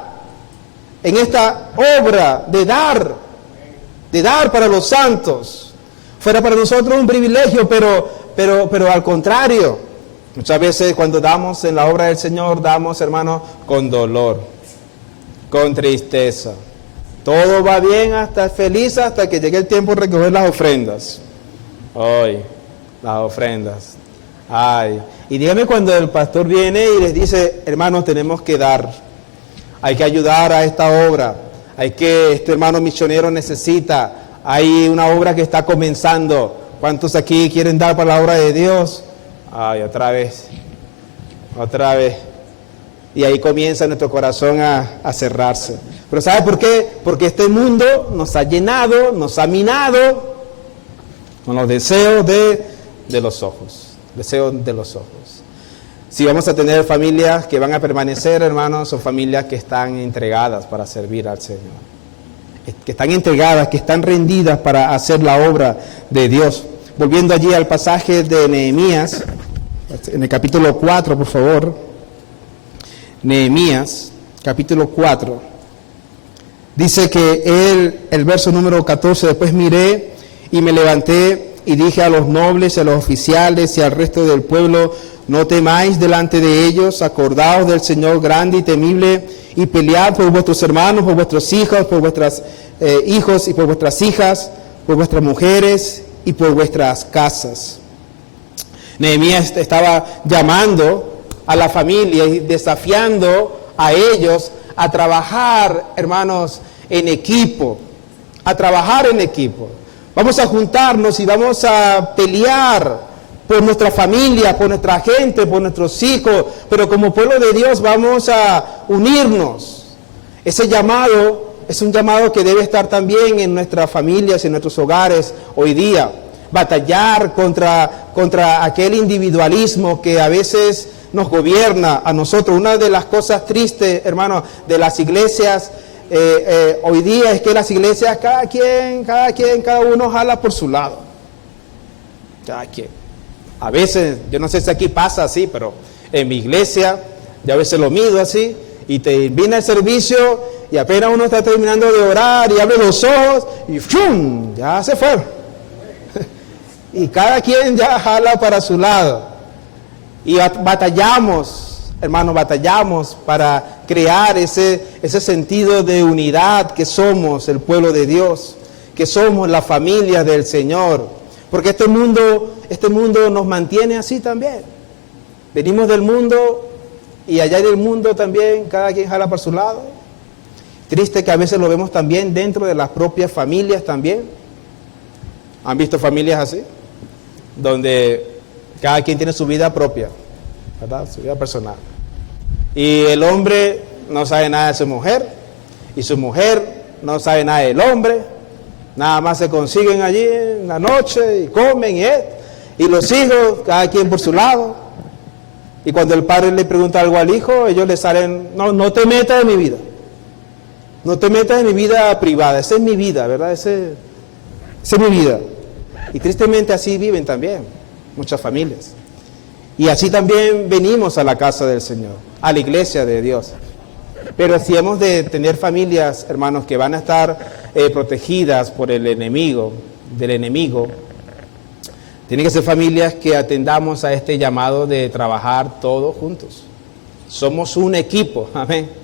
en esta obra de dar para los santos. Fuera para nosotros un privilegio, pero al contrario. Muchas veces cuando damos en la obra del Señor, damos, hermanos, con dolor, con tristeza. Todo va bien, feliz hasta que llegue el tiempo de recoger las ofrendas. Ay, las ofrendas. Ay, y dígame cuando el pastor viene y les dice, hermanos, tenemos que dar. Hay que ayudar a esta obra. Este hermano misionero necesita. Hay una obra que está comenzando. ¿Cuántos aquí quieren dar para la obra de Dios? Ay, otra vez. Y ahí comienza nuestro corazón a cerrarse. Pero ¿sabe por qué? Porque este mundo nos ha llenado, nos ha minado con los deseos de los ojos. Deseos de los ojos. Si vamos a tener familias que van a permanecer, hermanos, son familias que están entregadas para servir al Señor. Que están entregadas, que están rendidas para hacer la obra de Dios. Volviendo allí al pasaje de Nehemías, en el capítulo 4, por favor. Nehemías, capítulo 4. Dice que el verso número 14, después miré y me levanté y dije a los nobles, a los oficiales y al resto del pueblo, no temáis delante de ellos, acordaos del Señor grande y temible, y pelead por vuestros hermanos, por vuestros hijos, por vuestros hijos y por vuestras hijas, por vuestras mujeres y por vuestras casas. Nehemías estaba llamando a la familia y desafiando a ellos a trabajar, hermanos, en equipo, a trabajar en equipo. Vamos a juntarnos y vamos a pelear por nuestra familia, por nuestra gente, por nuestros hijos, pero como pueblo de Dios vamos a unirnos. Ese llamado es un llamado que debe estar también en nuestras familias, en nuestros hogares hoy día. Batallar contra aquel individualismo que a veces nos gobierna a nosotros. Una de las cosas tristes, hermanos, de las iglesias hoy día es que las iglesias, cada uno jala por su lado. Cada quien. A veces, yo no sé si aquí pasa así, pero en mi iglesia, yo a veces lo mido así, y te viene el servicio, y apenas uno está terminando de orar, y abre los ojos, y ¡fum! Ya se fue. Y cada quien ya jala para su lado. Y batallamos, hermanos, batallamos para crear ese sentido de unidad que somos el pueblo de Dios, que somos la familia del Señor. Porque este mundo nos mantiene así también. Venimos del mundo y allá del mundo también cada quien jala por su lado. Triste que a veces lo vemos también dentro de las propias familias también. ¿Han visto familias así? Donde cada quien tiene su vida propia, ¿verdad? Su vida personal. Y el hombre no sabe nada de su mujer, y su mujer no sabe nada del hombre. Nada más se consiguen allí en la noche y comen y los hijos, cada quien por su lado. Y cuando el padre le pregunta algo al hijo, ellos le salen, no te metas en mi vida. No te metas en mi vida privada, esa es mi vida, ¿verdad? Esa es mi vida. Y tristemente así viven también muchas familias. Y así también venimos a la casa del Señor, a la iglesia de Dios. Pero si hemos de tener familias, hermanos, que van a estar protegidas por el enemigo, tienen que ser familias que atendamos a este llamado de trabajar todos juntos. Somos un equipo, amén.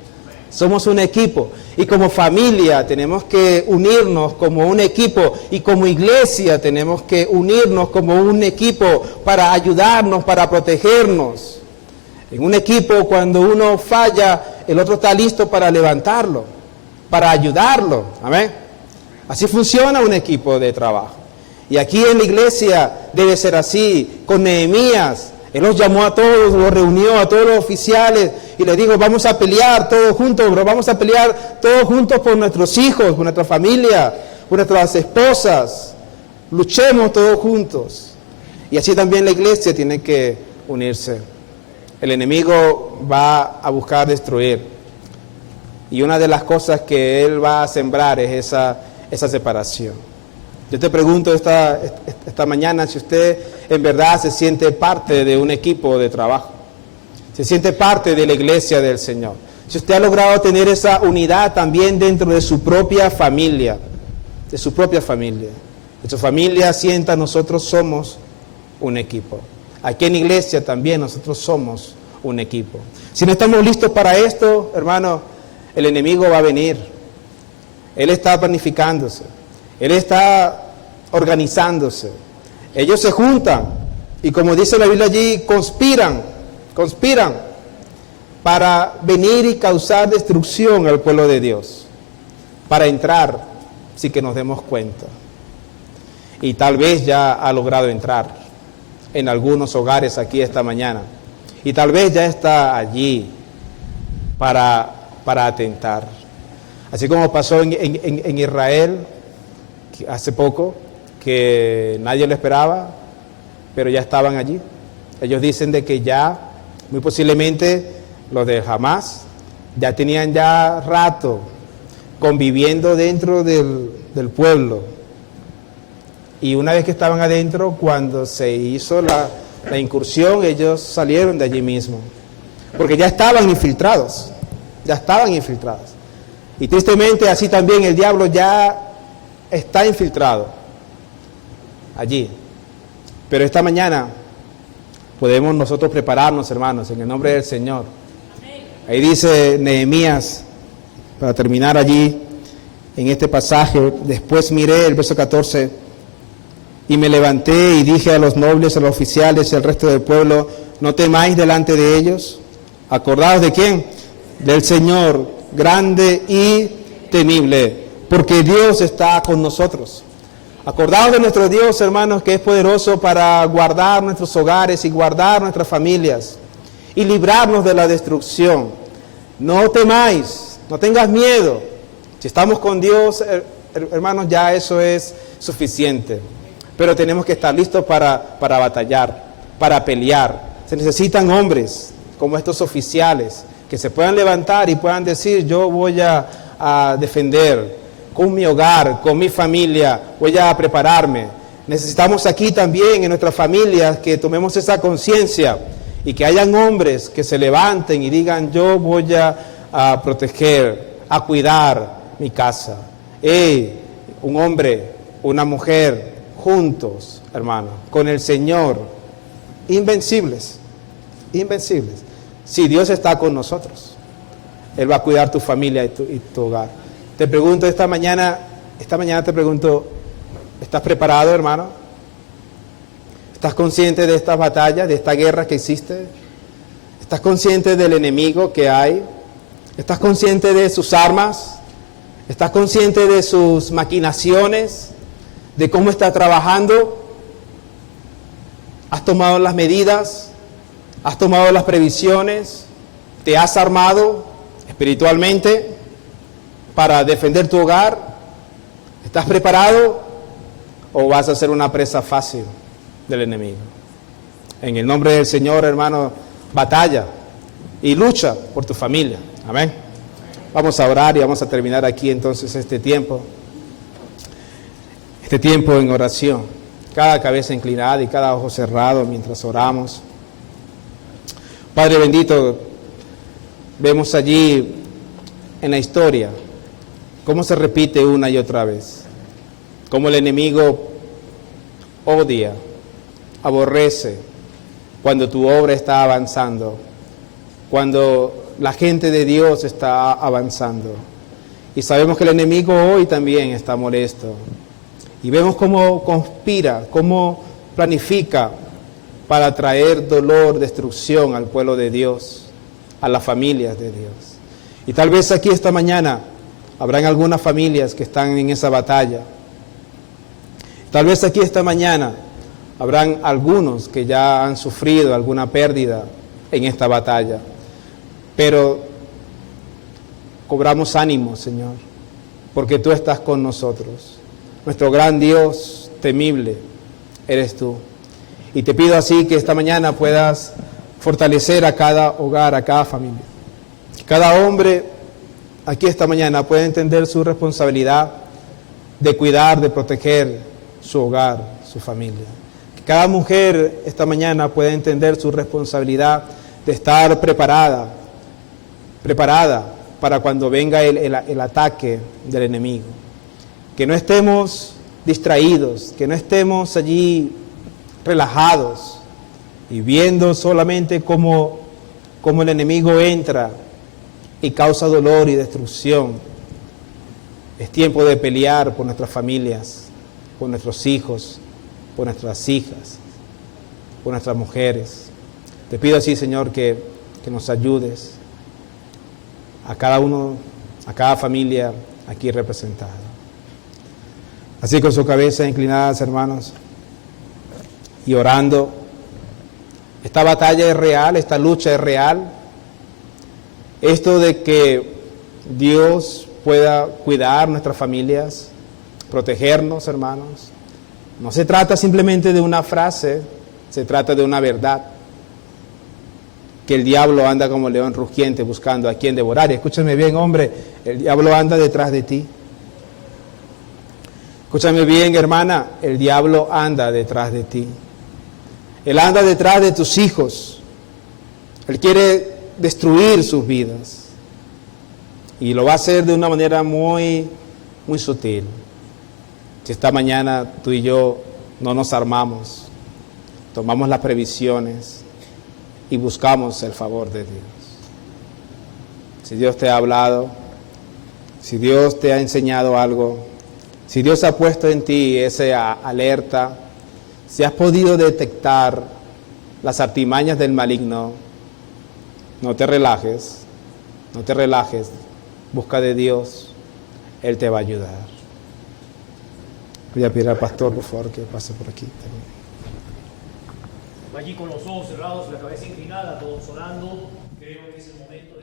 Somos un equipo y como familia tenemos que unirnos como un equipo y como iglesia tenemos que unirnos como un equipo para ayudarnos, para protegernos. En un equipo cuando uno falla, el otro está listo para levantarlo, para ayudarlo. Amén. Así funciona un equipo de trabajo. Y aquí en la iglesia debe ser así, con Nehemías. Él los llamó a todos, los reunió a todos los oficiales y les dijo, vamos a pelear todos juntos, pero vamos a pelear todos juntos por nuestros hijos, por nuestra familia, por nuestras esposas. Luchemos todos juntos. Y así también la iglesia tiene que unirse. El enemigo va a buscar destruir. Y una de las cosas que él va a sembrar es esa separación. Yo te pregunto esta mañana si usted en verdad se siente parte de un equipo de trabajo, se siente parte de la iglesia del Señor, si usted ha logrado tener esa unidad también dentro de su propia familia, que su familia sienta nosotros somos un equipo. Aquí en la iglesia también nosotros somos un equipo. Si no estamos listos para esto, hermano, el enemigo va a venir. Él está planificándose. Él está organizándose. Ellos se juntan y como dice la Biblia allí, conspiran para venir y causar destrucción al pueblo de Dios, para entrar sin que nos demos cuenta. Y tal vez ya ha logrado entrar en algunos hogares aquí esta mañana. Y tal vez ya está allí para atentar. Así como pasó en Israel hace poco, que nadie lo esperaba, pero ya estaban allí. Ellos dicen de que ya, muy posiblemente, los de Hamás, ya tenían ya rato conviviendo dentro del pueblo. Y una vez que estaban adentro, cuando se hizo la incursión, ellos salieron de allí mismo, porque ya estaban infiltrados, Y tristemente así también el diablo ya está infiltrado allí. Pero esta mañana podemos nosotros prepararnos, hermanos, en el nombre del Señor. Ahí dice Nehemías, para terminar allí, en este pasaje, después miré el verso 14, y me levanté y dije a los nobles, a los oficiales y al resto del pueblo, no temáis delante de ellos. ¿Acordaos de quién? Del Señor, grande y temible, porque Dios está con nosotros. Acordaos de nuestro Dios, hermanos, que es poderoso para guardar nuestros hogares y guardar nuestras familias y librarnos de la destrucción. No temáis, no tengas miedo. Si estamos con Dios, hermanos, ya eso es suficiente. Pero tenemos que estar listos para batallar, para pelear. Se necesitan hombres como estos oficiales que se puedan levantar y puedan decir, yo voy a defender con mi hogar, con mi familia, voy a prepararme. Necesitamos aquí también en nuestras familias que tomemos esa conciencia y que hayan hombres que se levanten y digan, yo voy a proteger, a cuidar mi casa. Un hombre, una mujer, juntos, hermano, con el Señor, invencibles. Si Dios está con nosotros, Él va a cuidar tu familia y tu hogar. Te pregunto esta mañana te pregunto, ¿estás preparado, hermano? ¿Estás consciente de estas batallas, de esta guerra que existe? ¿Estás consciente del enemigo que hay? ¿Estás consciente de sus armas? ¿Estás consciente de sus maquinaciones? ¿De cómo está trabajando? ¿Has tomado las medidas? ¿Has tomado las previsiones? ¿Te has armado espiritualmente para defender tu hogar? ¿Estás preparado o vas a ser una presa fácil del enemigo? En el nombre del Señor, hermano, batalla y lucha por tu familia. Amén. Vamos a orar y vamos a terminar aquí entonces este tiempo en oración. Cada cabeza inclinada y cada ojo cerrado mientras oramos. Padre bendito, vemos allí en la historia cómo se repite una y otra vez, cómo el enemigo odia, aborrece cuando tu obra está avanzando, cuando la gente de Dios está avanzando. Y sabemos que el enemigo hoy también está molesto. Y vemos cómo conspira, cómo planifica para traer dolor, destrucción al pueblo de Dios, a las familias de Dios. Y tal vez aquí esta mañana habrán algunas familias que están en esa batalla. Tal vez aquí esta mañana habrán algunos que ya han sufrido alguna pérdida en esta batalla. Pero cobramos ánimo, Señor, porque tú estás con nosotros. Nuestro gran Dios temible eres tú. Y te pido así que esta mañana puedas fortalecer a cada hogar, a cada familia. Cada hombre aquí esta mañana puede entender su responsabilidad de cuidar, de proteger su hogar, su familia. Que cada mujer esta mañana pueda entender su responsabilidad de estar preparada para cuando venga el ataque del enemigo. Que no estemos distraídos, que no estemos allí relajados y viendo solamente cómo el enemigo entra y causa dolor y destrucción. Es tiempo de pelear por nuestras familias, por nuestros hijos, por nuestras hijas, por nuestras mujeres. Te pido así, Señor, que nos ayudes a cada uno, a cada familia aquí representada. Así con su cabeza inclinadas, hermanos, y orando. Esta batalla es real, esta lucha es real. Esto de que Dios pueda cuidar nuestras familias, protegernos, hermanos. No se trata simplemente de una frase, se trata de una verdad. Que el diablo anda como león rugiente buscando a quien devorar. Y escúchame bien, hombre, el diablo anda detrás de ti. Escúchame bien, hermana, el diablo anda detrás de ti. Él anda detrás de tus hijos. Él quiere destruir sus vidas. Y lo va a hacer de una manera muy, muy sutil. Si esta mañana tú y yo no nos armamos, tomamos las previsiones y buscamos el favor de Dios. Si Dios te ha hablado, si Dios te ha enseñado algo, si Dios ha puesto en ti esa alerta, si has podido detectar las artimañas del maligno, no te relajes, no te relajes, busca de Dios, Él te va a ayudar. Voy a pedir al pastor, por favor, que pase por aquí también. Allí con los ojos cerrados, la cabeza inclinada, todos orando, creo que es el momento.